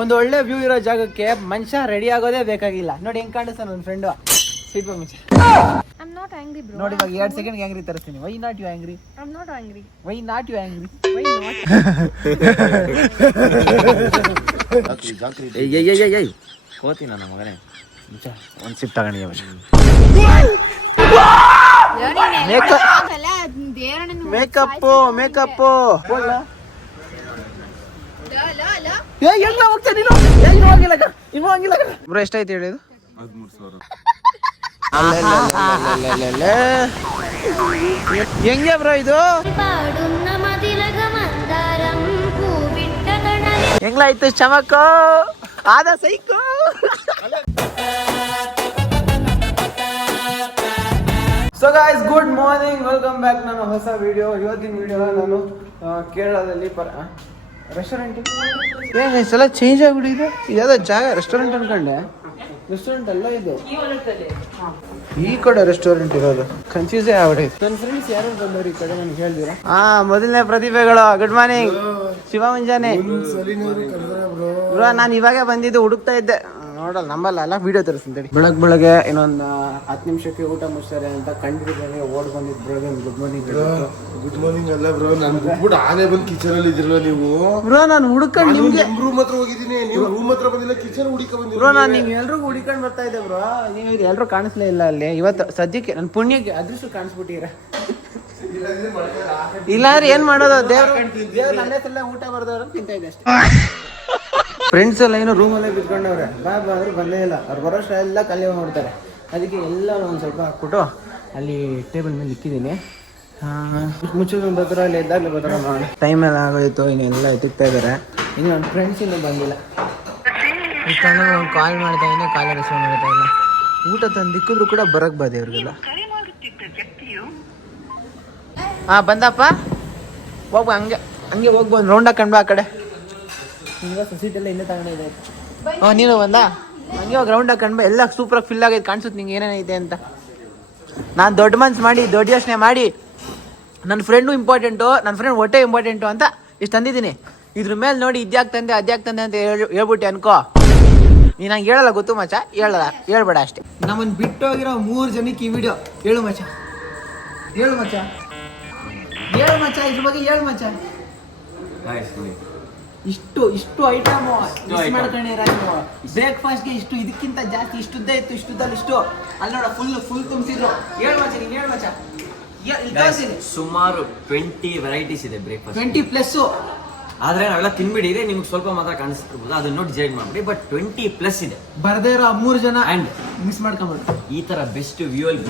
ಒಂದು ಒಳ್ಳೆ ವ್ಯೂ ಇರೋ ಜಾಗಕ್ಕೆ ಮನುಷ್ಯ ರೆಡಿ ಆಗೋದೇ ಬೇಕಾಗಿಲ್ಲ. ನೋಡಿ ಹೆಂಗ್ ಕಾಣಿಸ್ತಾನೆ ನನ್ನ ಫ್ರೆಂಡು. ಸೀಟ್ ಬಾ ಮುಂಚೆ. I'm not angry, bro. ನೋಡಿ ಇವಾಗ 2 ಸೆಕೆಂಡ್ ಆಂಗ್ರಿ ತರಿಸ್ತೀನಿ. Why not you angry? I'm not angry. Why not you angry? Why not? ಏಯ್ ಹೋತಿ ನನ್ನ ಮಗನೇ. ಒಂದು ಸಿಪ್ ತಗೊಂಡಿದ್ದೆ ಮೇಕಪ್ ಬ್ರೋ ಎಷ್ಟಾಯ್ತು ಹೇಳಿದು? 13,000. ಹೆಂಗೆ ಬ್ರೋ ಇದು? ಹೆಂಗ್ಲಾಯ್ತು ಚಮಕ ಆದ psycho? So guys good morning, welcome back ನನ್ನ ಹೊಸ ವಿಡಿಯೋ. ಇವತ್ತಿನ ವಿಡಿಯೋ ನಾನು ಕೇರಳದಲ್ಲಿ ರೆಸ್ಟೋರೆಂಟ್ ಎಲ್ಲ ಚೇಂಜ್ ಆಗಿಬಿಟ್ಟಿದೆ. ಇದಾದ ಜಾಗ ರೆಸ್ಟೋರೆಂಟ್ ಅನ್ಕೊಂಡೆ, ರೆಸ್ಟೋರೆಂಟ್ ಅಲ್ಲ ಇದು. ಈ ಕಡೆ ರೆಸ್ಟೋರೆಂಟ್ ಇರೋದು ಕನ್ಫ್ಯೂಸೇ ಆಗ್ಬಿಟ್ಟೈತೆ. ನನ್ನ ಫ್ರೆಂಡ್ಸ್ ಯಾರು ಬಂದವ್ರು ಈ ಕಡೆ ನನಗೆ ಹೇಳ್ದಿರಾ? ಮೊದಲನೇ ಪ್ರತಿಭೆಗಳು. ಗುಡ್ ಮಾರ್ನಿಂಗ್ ಶಿವ ಮುಂಜಾನೆ ಬ್ರೋ. ನಾನು ಇವಾಗ ಬಂದಿದ್ದು, ಹುಡುಕ್ತಾ ಇದ್ದೆ. ನೋಡಲ್ಲ ನಂಬಲ್ಲ ಅಲ್ಲ, ವಿಡಿಯೋ ತರಿಸ್ತೀನಿ. ಬೆಳಗ್ಗೆ ಇನ್ನೊಂದು 10 ನಿಮಿಷಕ್ಕೆ ಊಟ ಮುಗಿಸ್ತಾರೆ ಅಂತ ಕಂಡಿದ್ದಾನೆ. ಓಡ್ ಬಂದಿದ್ದು bro. Good morning. Good morning ಅಲ್ಲ ಬ್ರೋ, ನಾನು ಬಿಟ್ಬಿಟ್ಟು ಆನೆ ಬಂದು ಕಿಚನ್ ಅಲ್ಲಿ ಇದ್ರಲ್ಲ ನೀವು ಬ್ರೋ. ನಾನು ಹುಡುಕೊಂಡು ನಿಮ್ಗೆ ರೂಮ್ ಹತ್ರ ಹೋಗಿದ್ದೀನಿ, ನೀವು ರೂಮ್ ಹತ್ರ ಬಂದಿಲ್ಲ, ಕಿಚನ್ ಹುಡುಕ ಬಂದಿಲ್ಲ ಬ್ರೋ. ನಾನು ನೀವು ಎಲ್ರಿಗೂ ಹುಡುಕೊಂಡು ಬರ್ತಾ ಇದ್ದೆ ಬ್ರೋ. ನೀವು ಎಲ್ಲರೂ ಕಾಣಿಸ್ಲೇ ಇಲ್ಲ ಅಲ್ಲಿ. ಇವತ್ತು ಸದ್ಯಕ್ಕೆ ನನ್ನ ಪುಣ್ಯಕ್ಕೆ ಅದೃಷ್ಟ ಕಾಣಿಸ್ಬಿಟ್ಟಿರ. ಇಲ್ಲಾಂದ್ರೆ ಏನ್ ಮಾಡೋದು, ದೇವ್ರು ನನ್ನ ಹೆಸರಲ್ಲೇ ಊಟ ಬರ್ದವ್ರು ತಿಂತ ಇದೆ ಅಷ್ಟೇ. ಫ್ರೆಂಡ್ಸ್ ಎಲ್ಲ ಏನೋ ರೂಮಲ್ಲೇ ಬಿತ್ಕೊಂಡವ್ರೆ. ಬಾ ಅಂದ್ರೆ ಬಂದೇ ಇಲ್ಲ. ಅವ್ರು ಬರೋಷ್ಟ ಎಲ್ಲ ಖಾಲಿ ಮಾಡ್ತಾರೆ. ಅದಕ್ಕೆ ಎಲ್ಲ ಒಂದು ಸ್ವಲ್ಪ ಹಾಕ್ಬಿಟ್ಟು ಅಲ್ಲಿ ಟೇಬಲ್ ಮೇಲೆ ಇಕ್ಕಿದ್ದೀನಿ. ಮುಚ್ಚೋದು ಬರ್ತಾರ, ಅಲ್ಲಿ ಎದ್ದಾಗಲೇ ಬರ್ತಾರ ನೋಡಿ. ಟೈಮ್ ಎಲ್ಲ ಆಗೋಯ್ತು, ಇನ್ನೆಲ್ಲ ಎತ್ತುತ್ತಾ ಇದ್ದಾರೆ. ಇನ್ನು ನನ್ನ ಫ್ರೆಂಡ್ಸ್ ಇನ್ನೂ ಬಂದಿಲ್ಲ. ಇಷ್ಟೊಂದು ಒಂದು ಕಾಲ್ ಮಾಡ್ತಾ ಇದ್ದೀನಿ, ಕಾಲೇ ರಿಸೀವ್ ಮಾಡ್ತಾ ಇಲ್ಲ. ಊಟ ತಂದು ಇಕ್ಕಿದ್ರು ಕೂಡ ಬರಕ್ಕೆ ಬಾದೆ ಅವ್ರಿಗೆಲ್ಲ. ಬಂದಪ್ಪ ಹೋಗ್ಬ, ಹಂಗೆ ಹೋಗ್ಬೋದು. ರೌಂಡ್ ಹಾಕೊಂಡ್ ಬಾ ಆ ಕಡೆ. ಸೀಟೆಲ್ಲ ಇನ್ನೇ ತಗೊಂಡಿದೆ. ನೀನು ಬಂದ ಹಂಗೆ ಹೋಗಿ ರೌಂಡ್ ಹಾಕೊಂಡ್ ಬಾ. ಎಲ್ಲ ಸೂಪರಾಗಿ ಫಿಲ್ ಆಗೈತೆ, ಕಾಣಿಸುತ್ತೆ ನಿಂಗೆ ಏನೇನೈತೆ ಅಂತ. ನಾನು ದೊಡ್ಡ ಮನ್ಸು ಮಾಡಿ, ದೊಡ್ಡ ಯೋಚನೆ ಮಾಡಿ, ನನ್ನ ಫ್ರೆಂಡು ಇಂಪಾರ್ಟೆಂಟು, ನನ್ನ ಫ್ರೆಂಡ್ ಹೊಟ್ಟೆ ಇಂಪಾರ್ಟೆಂಟು ಅಂತ ಇಷ್ಟು ತಂದಿದ್ದೀನಿ. ಇದ್ರ ಮೇಲೆ ನೋಡಿ ಇದ್ಯಾಕೆ ತಂದೆ ಅದ್ಯಾಕೆ ತಂದೆ ಅಂತ ಹೇಳ್ಬಿಟ್ಟೆ ಅನ್ಕೋ. ನೀನು ನಂಗೆ ಹೇಳಲ್ಲ, ಗೊತ್ತು ಮಚ್ಚ, ಹೇಳ್ಬೇಡ ಅಷ್ಟೇ. ನಮ್ಮನ್ನು ಬಿಟ್ಟೋಗಿರೋ 3 ಜನಕ್ಕೆ ಈ ವಿಡಿಯೋ. ಹೇಳು ಮಚ್ಚ, ಹೇಳು ಮಚ್ಚ, ಹೇಳು ಮಚ್ಚ, ಇದ್ರ ಬಗ್ಗೆ ಹೇಳು ಮಚ್ಚ. ಇಷ್ಟು ಐಟಮು ಮಿಸ್ ಮಾಡ್ಕೊಂಡಿರ ನೀವು. ಬ್ರೇಕ್ಫಾಸ್ಟ್ಗೆ ಇಷ್ಟು, ಇದಕ್ಕಿಂತ ಜಾಸ್ತಿ ಇಷ್ಟುದ್ದ ಇತ್ತು, ಇಷ್ಟುದ್ದಲ್ಲಿ ಇಷ್ಟು. ಅಲ್ಲಿ ನೋಡ ಫುಲ್ ತುಂಬಿಸಿದ್ರು. ಹೇಳು ಮಚ್ಚ, ನೀನು ಹೇಳು ಮಚ್ಚ. ಸುಮಾರು 20 ವೆರೈಟೀಸ್ ಇದೆ ಬ್ರೇಕ್ಫಾಸ್ಟ್, 20+ ಆದ್ರೆ ನಾವೆಲ್ಲ ತಿನ್ಬಿಡಿದ್ರೆ ನಿಮ್ಗೆ ಸ್ವಲ್ಪ ಮಾತ್ರ ಕಾಣಿಸ್ತಿರ್ಬೋದು, ಅದನ್ನ ನೋಡಿ ಡಿಸೈಡ್ ಮಾಡ್ಬಿಡಿ. ಬಟ್ 20+ ಇದೆ. ಬರ್ದೇ ಇರೋ 3 ಜನ ಅಂಡ್ ಮಿಸ್ ಮಾಡ್ಕೊಂಡ್ಬಿಟ್ಟು ಈ ತರ ಬೆಸ್ಟ್ ವ್ಯೂ ಅಲ್ಲಿ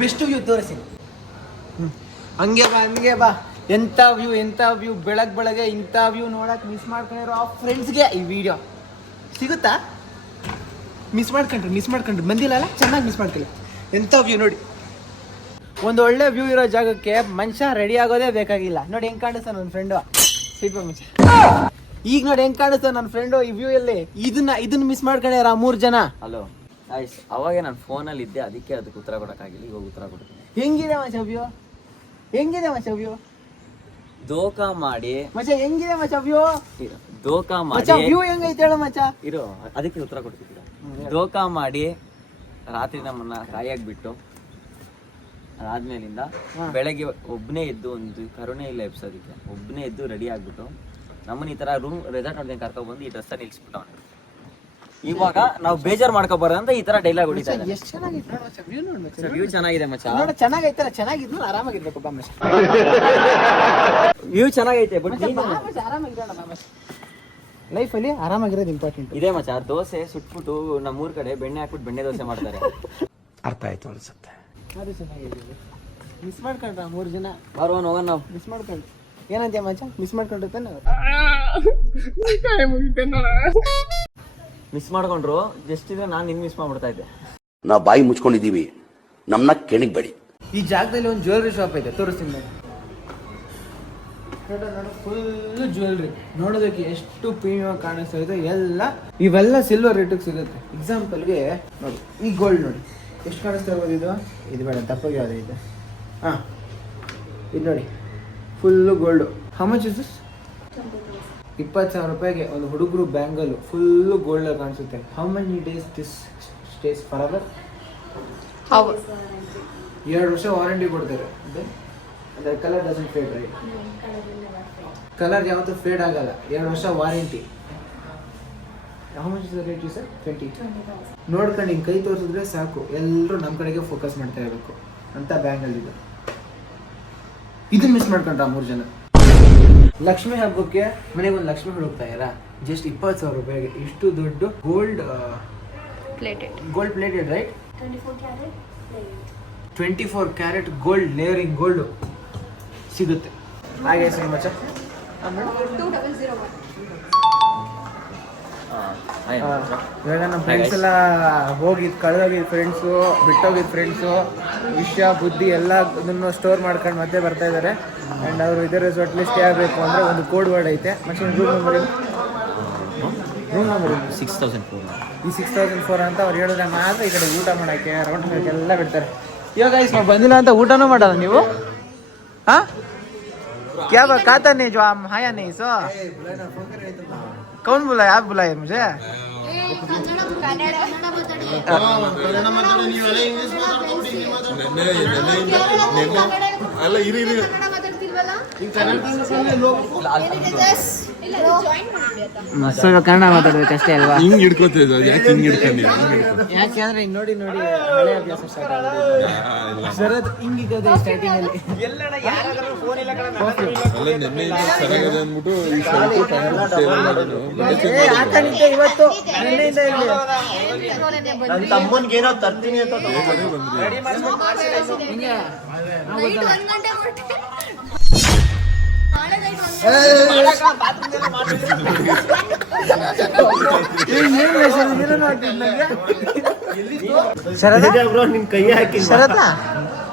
ಬೆಸ್ಟ್ ವ್ಯೂ ತೋರಿಸಿ. ಹಂಗೆ ಬಾ. ಎಂಥ ವ್ಯೂ ಬೆಳಗ್ಗೆ ಇಂಥ ವ್ಯೂ ನೋಡಕ್ಕೆ ಮಿಸ್ ಮಾಡ್ಕೊಂಡಿರೋ ಆ ಫ್ರೆಂಡ್ಸ್ಗೆ ಈ ವಿಡಿಯೋ ಸಿಗುತ್ತಾ? ಮಿಸ್ ಮಾಡ್ಕೊಂಡ್ರಿ ಬಂದಿಲ್ಲ ಅಲ್ಲ, ಚೆನ್ನಾಗಿ ಮಿಸ್ ಮಾಡ್ಕೊಳ್ಳಿ. ಎಂಥ ವ್ಯೂ ನೋಡಿ. ಒಂದು ಒಳ್ಳೆ ವ್ಯೂ ಇರೋ ಜಾಗಕ್ಕೆ ಮನುಷ್ಯ ರೆಡಿ ಆಗೋದೇ ಬೇಕಾಗಿಲ್ಲ. ನೋಡಿ ಹೆಂಗ್ ಕಾಣಿಸ್ತಾನೆ ನನ್ನ ಫ್ರೆಂಡು. ಸೀಟ್ ಮುಂಚೆ ಈಗ ನೋಡಿ ಹೆಂಗ್ ಕಾಣಿಸ್ತಾನೆ ನನ್ನ ಫ್ರೆಂಡು ಈ ವ್ಯೂ ಅಲ್ಲಿ. ಇದನ್ನ ಮಿಸ್ ಮಾಡ್ಕೊಂಡ್ಯಾರ 3 ಜನ. ಹಲೋ ಆಯ್ಸ್, ಅವಾಗೆ ನಾನು ಫೋನಲ್ಲಿ ಇದ್ದೆ, ಅದಕ್ಕೆ ಅದಕ್ಕೆ ಉತ್ತರ ಕೊಡೋಕ್ಕಾಗಿಲ್ಲ. ಇವಾಗ ಉತ್ತರ ಕೊಡ್ತೀನಿ. ಹೆಂಗಿದೆ ಮಚ್ಚ ವ್ಯೂ? ದೋಖಾ ಮಾಡಿ ಮಚ್ಚ, ಹೆಂಗಿದೆ ಮಚ್ಚ ವ್ಯೂ? ದೋಖಾ ಮಚ್ಚ ಮಾಡಿ ವ್ಯೂ ಹೆಂಗೈತೆ ಹೇಳು ಮಚ್ಚ. ಇರೋ, ಅದಕ್ಕೆ ಉತ್ತರ ಕೊಡ್ತಿದ್ದೀರ. ದೋಖಾ ಮಾಡಿ ರಾತ್ರಿ ನಮ್ಮನ್ನ ಕಾಯಾಗ್ಬಿಟ್ಟು ಅದಾದ್ಮೇಲಿಂದ ಬೆಳಗ್ಗೆ ಒಬ್ಬನೇ ಎದ್ದು, ಒಂದು ಕರುಣೆ ಇಲ್ಲ ಎಬ್ಸೋದಕ್ಕೆ, ಒಬ್ಬನೇ ಎದ್ದು ರೆಡಿ ಆಗ್ಬಿಟ್ಟು ನಮ್ಮನ್ನ ಈ ತರ ರೂಮ್ ರೆಸಾರ್ಟ್ ನೋಡ್ದಂಗೆ ಕರ್ಕೊಂಡ್ ಬಂದು ಈ ಡ್ರೆಸ್ ನಿಲ್ಸ್ಬಿಟ್ಟು ಇವಾಗ ನಾವು ಬೇಜಾರ್ ಮಾಡ್ಕೊಬಾರ್ದಂತ ಈ ತರ ಡೈಲಾಗ್ ಹೊಡಿತಾ ಇದ್ದಾರೆ. ಎಷ್ಟು ಚೆನ್ನಾಗಿದೆ ನೋಡು ಮಚ್ಚ, ವ್ಯೂ ನೋಡು ಮಚ್ಚ. ವ್ಯೂ ಚೆನ್ನಾಗಿದೆ ಮಚ್ಚ. ನೋಡು ಚೆನ್ನಾಗೈತಲ್ಲ, ಚೆನ್ನಾಗಿದ್ನು ಆರಾಮಾಗಿರ್ಬೇಕು ಬಾ ಮಚ್ಚ. ವ್ಯೂ ಚೆನ್ನಾಗೈತೆ, ಬಟ್ ಆರಾಮಾಗಿರೋಣ ಬಾ ಮಚ್ಚ. ಲೈಫಲ್ಲಿ ಆರಾಮಾಗಿರೋದು ಇಂಪಾರ್ಟೆಂಟ್. ಇದೇ ಮಚ್ಚ. ದೋಸೆ ಸುಟ್ಬಿಟ್ಟು ನಮ್ಮೂರ್ ಕಡೆ ಬೆಣ್ಣೆ ಹಾಕ್ಬಿಟ್ಟು ಬೆಣ್ಣೆ ದೋಸೆ ಮಾಡ್ತಾರೆ. ಅರ್ಥ ಆಯ್ತು ಅನ್ಸುತ್ತೆ. ಅದು ಚೆನ್ನಾಗಿದೆ. ಮಿಸ್ ಮಾಡ್ಕೊಂಡ್ರ 3 ಜನ. ಬರೋಣ ಹೋಗೋಣ ನಾವು. ಮಿಸ್ ಮಾಡ್ಕೊಂಡ್ರಿ ಏನಂತೀಯ ಮಚ್ಚ? ಮಿಸ್ ಮಾಡ್ಕೊಂಡಿರ್ತಾನೆ. ಮಿಸ್ ಮಾಡ್ಕೊಂಡ್ರು ಜಸ್ಟ್ ಇದೆ, ನಾನು ನಿನ್ ಮಿಸ್ ಮಾಡ್ಬಿಡ್ತಾ ಇದ್ದೆ. ನಾವು ಬಾಯಿ ಮುಚ್ಕೊಂಡಿದ್ದೀವಿ, ನಮ್ಮನ್ನ ಕೆಣಿಗ್ಬೇಡಿ. ಈ ಜಾಗದಲ್ಲಿ ಒಂದು ಜ್ಯುವೆಲ್ರಿ ಶಾಪ್ ಇದೆ, ತೋರಿಸ್ತೀನಿ ನೋಡಿ. ಫುಲ್ ಜ್ಯುವೆಲ್ರಿ ನೋಡೋದಕ್ಕೆ ಎಷ್ಟು ಪ್ರೀಮಿಯಂ ಕಾಣಿಸ್ತಾ ಇದೆ. ಇವೆಲ್ಲ ಸಿಲ್ವರ್ ರೇಟಿಗೆ ಸಿಗುತ್ತೆ. ಎಕ್ಸಾಂಪಲ್ಗೆ ನೋಡಿ, ಈ ಗೋಲ್ಡ್ ನೋಡಿ ಎಷ್ಟು ಕಾಣಿಸ್ತಾ ಇರ್ಬೋದು. ಇದು ಬೇಡ, ದಪ್ಪಗೆ ಯಾವುದೇ ಇದೆ. ಇದು ನೋಡಿ full gold. How much is this? 20,000 ರೂಪಾಯಿಗೆ ಒಂದು ಹುಡುಗರು ಬ್ಯಾಂಗಲ್ಲು ಫುಲ್ಲು ಗೋಲ್ಡ್ ಕಾಣಿಸುತ್ತೆ. How many days this stays for ever? 2 ವರ್ಷ ವಾರಂಟಿ ಕೊಡ್ತಾರೆ. ಅಂದರೆ colour doesn't fade right? Colour ಯಾವತ್ತೂ ಫೇಡ್ ಆಗಲ್ಲ. 2 ವರ್ಷ warranty. How much is the rate sir? 20. ನೋಡ್ಕೊಂಡು ಹಿಂಗೆ ಕೈ ತೋರಿಸಿದ್ರೆ ಸಾಕು, ಎಲ್ಲರೂ ನಮ್ಮ ಕಡೆಗೆ ಫೋಕಸ್ ಮಾಡ್ತಾ ಇರಬೇಕು ಅಂತ ಬ್ಯಾಂಗಲ್ ಇದೆ. ಇದನ್ನ ಮಿಸ್ ಮಾಡ್ಕೊಂಡ್ರ 3 ಜನ. ಲಕ್ಷ್ಮಿ ಹಬ್ಬಕ್ಕೆ ಮನೆಗೆ ಒಂದು ಲಕ್ಷ್ಮಿ ಹುಡುಕ್ತಾ ಇರಾ? ಜಸ್ಟ್ 20,000 ರೂಪಾಯಿಗೆ ಇಷ್ಟು ದೊಡ್ಡ gold plated right? 24 carat gold layering gold ಸಿಗುತ್ತೆ. ಹಾಗೆ ಸರ್ ಮಚ್ಚ 2001. ಇವಾಗ ನಮ್ಮ ಫ್ರೆಂಡ್ಸ್ ಎಲ್ಲ ಹೋಗಿದ್ದು ಕಳೆದೋಗಿದ್ದು ಫ್ರೆಂಡ್ಸು, ಬಿಟ್ಟೋಗಿದ್ದು ಫ್ರೆಂಡ್ಸು, ವಿಷಯ ಬುದ್ಧಿ ಎಲ್ಲ ಇದನ್ನು ಸ್ಟೋರ್ ಮಾಡ್ಕೊಂಡು ಮತ್ತೆ ಬರ್ತಾ ಇದ್ದಾರೆ. ಆ್ಯಂಡ್ ಅವರು ಇದೇ ರೆಸಾರ್ಟ್ಲಿ ಸ್ಟೇ ಆಗಬೇಕು ಅಂದರೆ ಒಂದು ಕೋಡ್ ವರ್ಡ್ ಐತೆ. ಮತ್ತೆ ರೂಮ್ ನಂಬರ್ 6004. ಈ 6004 ಅಂತ ಅವ್ರು ಹೇಳಿದ್ರೆ ಮಾತ್ರ ಈ ಕಡೆ ಊಟ ಮಾಡೋಕ್ಕೆ ರೌಂಡ್ ಮಾಡೋಕ್ಕೆ ಎಲ್ಲ ಬಿಡ್ತಾರೆ. ಇವಾಗ ನಾವು ಬಂದಿಲ್ಲ ಅಂತ ಊಟನೂ ಮಾಡಲ್ಲ ನೀವು? ಹಾಂ क्या खाता नहीं जो आप आया नहीं सो? कौन बुलाया? आप बुलाए मुझे? ಕನ್ನಡ ಮಾತಾಡ್ಬೇಕಷ್ಟೇ ಅಲ್ವಾ? ಹಿಂಗ್ ಹಿಡ್ಕೋತಿದ್ದ ಯಾಕೆ ಹಿಂಗ್ ಹಿಡ್ಕೊಂಡಿಲ್ಲ? ಯಾಕೆ ಅಂದ್ರೆ ಹಿಂಗ್ ನೋಡಿ ನೋಡಿ ಹಳೆ ಅಭ್ಯಾಸ ಶರತ್ ಹಿಂಗಿದ್ದದೆ ಸ್ಟಾರ್ಟಿಂಗ್ ಅಲ್ಲಿ. ಅಲ್ಲ ನೆನ್ನೆಯಿಂದ ಚೆನ್ನಾಗಿದೆ ಅಂದ್ಬಿಟ್ಟು ಈ ಸ್ವಲ್ಪ ಟೇಬಲ್ ಮಾಡೋದು ಹಾಕೊಂಡಿದ್ದೆ ಇವತ್ತು, ನಿನ್ನೆಯಿಂದ ಇಲ್ಲಿ. ನನ್ನ ತಮ್ಮನ್ಗೇನೋ ತರ್ತೀನಿ ಅಂತ ನಿನ್ ಕೈ ಹಾಕಿ ಶರತ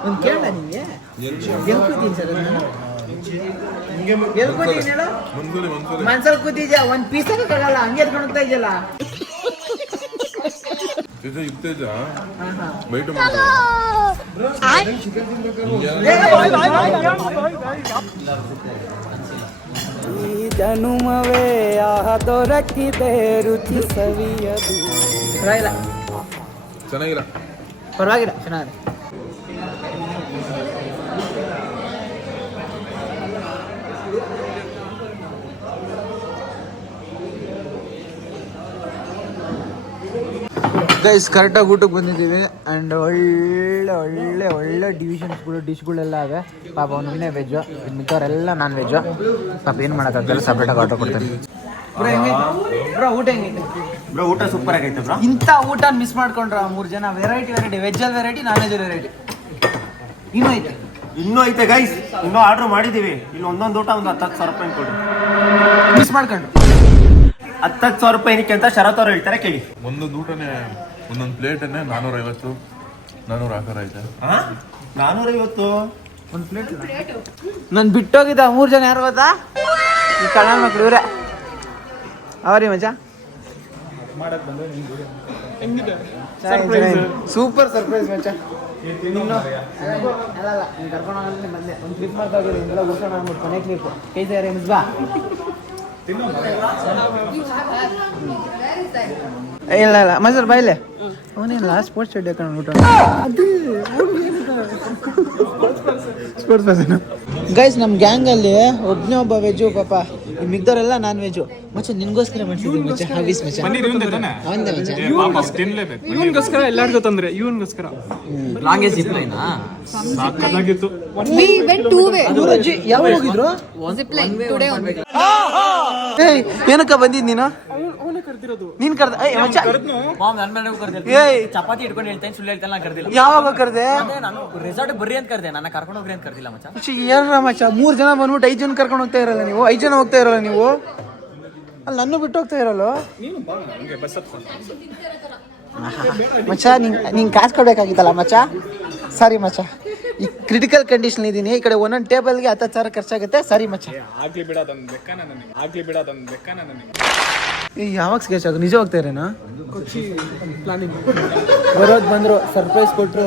ಒಂದ್ ಕೇಳ ನಿಂಗೆ ಎಲ್ ಕೂತೀನಿ ಶರತ್? ಎಲ್ ಕೂತೀನಿ ಹೇಳು? ಮನ್ಸಲ್ ಕೂತಿದ್ಯಾ? ಒಂದ್ ಪೀಸ್ ಕೊಡಲ್ಲ, ಹಂಗೆ ಎತ್ಕೊಂಡು ಹೋಗ್ತಾ ಇದೆಯಲ್ಲ. ಇತ್ತೇಜ ಬೈಟ್ ಈ ಜನುಮವೇ ಆಹ ದೊರಕಿದೆ ರುಚಿ ಸವಿಯದು. ಚೆನ್ನಾಗಿಲ್ಲ, ಪರವಾಗಿಲ್ಲ, ಚೆನ್ನಾಗಿದೆ. ಗೈಸ್ ಕರೆಕ್ಟಾಗಿ ಊಟಕ್ಕೆ ಬಂದಿದ್ದೀವಿ. ಆ್ಯಂಡ್ ಒಳ್ಳೆ ಒಳ್ಳೆ ಒಳ್ಳೆ ಡಿವಿಷನ್ಸ್ಗಳು ಡಿಶ್ಗಳೆಲ್ಲ ಅವೆ. ಪಾಪ ಅವನೇ ವೆಜ್ಜು, ಮಿಕ್ಕವರೆಲ್ಲ ನಾನ್ ವೆಜ್ಜು. ಪಾಪ ಏನು ಮಾಡೋಕ್ಕಾಗಲ್ಲ, ಸಪ್ರೇಟಾಗಿ ಆರ್ಡರ್ ಕೊಡ್ತಾರೆ. ಬ್ರೋ ಊಟ ಹೆಂಗೈತೆ? ಬ್ರೋ ಊಟ ಸೂಪರ್ ಆಗೈತೆ ಬ್ರೋ. ಇಂಥ ಊಟ ಮಿಸ್ ಮಾಡ್ಕೊಂಡ್ರ 3 ಜನ. ವೆರೈಟಿ ವೆಜ್ಜಲ್ಲಿ ವೆರೈಟಿ, ನಾನ್ ವೆಜ್ಜಲ್ಲಿ ವೆರೈಟಿ. ಇನ್ನೂ ಐತೆ ಗೈಸ್, ಇನ್ನೂ ಆರ್ಡರ್ ಮಾಡಿದ್ದೀವಿ. ಇಲ್ಲಿ ಒಂದೊಂದು ಊಟ ಒಂದು 10,000 ರೂಪಾಯಿ ಕೊಡಿ. ಮಿಸ್ ಮಾಡ್ಕೊಂಡು 10,000 ರೂಪಾಯಿ ಏನಕ್ಕೆ ಅಂತ ಶರತ್ ಅವ್ರು ಹೇಳ್ತಾರೆ ಕೇಳಿ. ಒಂದೊಂದು ಊಟನೇ ಒಂದೊಂದು ಪ್ಲೇಟನ್ನೇ 450 400 ಐತೆ. 450 ಒಂದು ಪ್ಲೇಟ್. ನಾನು ಬಿಟ್ಟೋಗಿದ್ದ 3 ಜನ ಯಾರು ಗೊತ್ತಾ? ಈ ಕಳ್ಳ ಮಕ್ಳು ಇವರೇ. ಅವರಿ ಮಜಾ ಸೂಪರ್ ಸರ್ಪ್ರೈಸ್ ಮಚ್ಚ. ಇನ್ನು ಅಲ್ಲ ನೀನು ಕರ್ಕೊಂಡು ಹೋಗಲ್ಲ ಬಂದೆ. ಒಂದು ಕ್ಲಿಪ್ ಮಾಡ್ತಾ ಹೋಗಿರಿ, ಹಿಂಗೆಲ್ಲ ಉಳ್ಕೊಂಡು ಅಂದ್ಬಿಟ್ಟು ಕೊನೆ ಕ್ಲಿಪ್ ಕೈ ಸೇರಿ ಮಿಸ್ ಬಾ. ಇಲ್ಲ ಇಲ್ಲ ಮಜರ್ ಬಾಯ್ಲೆ ಅವನೇನು ಸ್ಪೋರ್ಟ್ಸ್ ಶರ್ಟ್ ಹಾಕೊಂಡು ಅದು ಸ್ಪೋರ್ಟ್ಸ್ ಪರ್ಸನ್. ಗೈಸ್ ನಮ್ಮ ಗ್ಯಾಂಗಲ್ಲಿ ಒಬ್ಬನೇ ಒಬ್ಬ ವೆಜ್ಜು, ಪಾಪ ಈ ಮಿಗ್ದವರೆಲ್ಲ ನಾನ್ ವೆಜ್ಜು. ಮಚ್ಚ ನಿನ್ಗೋಸ್ಕರ ಮಾಡ್ಸಿದ್ದೀನಿ ಮಚ್ಚ, ಹವೀಸ್ ಮಚ್ಚ ಅವಂದೇ ಮಚ್ಚ. ಇವನ್ಗೋಸ್ಕರ ಎಲ್ಲರಿಗೂ ತಂದ್ರೆ ಇವನ್ಗೋಸ್ಕರ ಲಾಂಗೇಜ್ ಜಿಪ್ಲೈನಾ ಸಾಕಾಗಿತ್ತು. We went 2 way. ಯಾವ ಹೋಗಿದ್ರು? Zip line today only. ಏಯ್ ಏನಕ್ಕ ಬಂದಿದ್ ನೀನು? ನೀನ್ ಕರ್ದ? ಮಚ್ಚ ಮಾಮ್ ನನ್ನ ಮೇಲೆ ಕರ್ದಿಲ್ಲ. ಏಯ್ ಚಪಾತಿ ಇಟ್ಕೊಂಡು ಹೇಳ್ತೇನೆ, ಸುಳ್ಳು ಹೇಳ್ತೇನೆ, ನಾನು ಕರ್ದಿಲ್ಲ. ಯಾವಾಗ ಕರ್ದೆ? ನಾನು ರೆಸಾರ್ಟ್ ಬರ್ರಿ ಅಂತ ಕರ್ದೆ, ನನ್ನ ಕರ್ಕೊಂಡು ಹೋಗ್ರಿ ಅಂತ ಕರ್ದಿಲ್ಲ ಮಚ್ಚ. ಏನಾರ ಮಚ್ಚ 3 ಜನ ಬಂದ್ಬಿಟ್ಟು 5 ಜನ ಕರ್ಕೊಂಡು ಹೋಗ್ತಾ ಇರಲ್ಲ ನೀವು? 5 ಜನ ಹೋಗ್ತಾ ಇರಲ್ಲ ನೀವು? ಅಲ್ಲಿ ನನ್ನ ಬಿಟ್ಟು ಹೋಗ್ತಾ ಇರಲ್ಲ ಮಚ್ಚ. ನಿಂಗೆ ಕಾಸು ಕೊಡ್ಬೇಕಾಗಿತ್ತಲ್ಲ ಮಚ್ಚ. ಸಾರಿ ಮಚ್ಚ, ಈ ಕ್ರಿಟಿಕಲ್ ಕಂಡೀಷನ್ ಇದ್ದೀನಿ. ಈ ಕಡೆ ಒಂದೊಂದು ಟೇಬಲ್ಗೆ 10,000 ಖರ್ಚಾಗುತ್ತೆ. ಸರಿ ಮಚ್ಚ, ಆಗ್ಲಿ ಬಿಡೋದನ್ನ ಈ ಯಾವಾಗ ಸ್ಕೆಚ್ ಆಗ ನಿಜ ಹೋಗ್ತಾ ಇರೇನಾ? ಬರೋದು ಬಂದ್ರು, ಸರ್ಪ್ರೈಸ್ ಕೊಟ್ಟರು,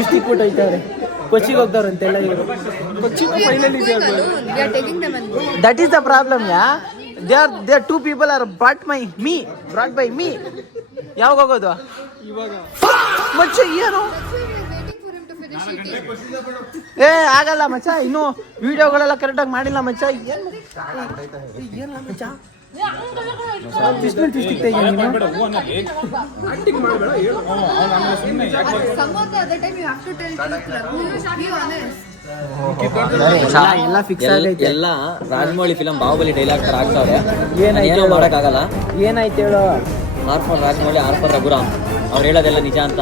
ಇಷ್ಟಿ ಕೊಟ್ಟು ಹೋಯ್ತವ್ರೆ. ಕೊಚ್ಚಿಗೆ ಹೋಗ್ತಾವ್ರೆ ಅಂತೆಲ್ಲ ಇವರು. We are taking them and that is the problem. They are 2 people are brought by me. ಯಾವಾಗ ಹೋಗೋದು ಇವಾಗ ಮಚ್ಚ ಏನು ಏ ಆಗಲ್ಲ ಮಚ್ಚ, ಇನ್ನು ವಿಡಿಯೋಗಳೆಲ್ಲ ಕರೆಕ್ಟಾಗಿ ಮಾಡಿಲ್ಲ ಮಚ್ಚ. ಏನಿಲ್ಲ ಮಚ್ಚ, ಎಲ್ಲ ಫಿಕ್ಸ್ ಆಗೈತೆ. ಎಲ್ಲ ರಾಜಮೌಳಿ ಫಿಲಂ ಬಾಹುಬಲಿ ಡೈಲಾಗ್ ತರ ಆಗ್ತಾವ್ರೆ. ಏನೋ ಮಾಡಕ್ಕಾಗಲ್ಲ. ಏನಾಯ್ತು ಹೇಳು. R for Rajamouli, R for Raghuram. ಅವ್ರು ಹೇಳೋದೆಲ್ಲ ನಿಜ ಅಂತ.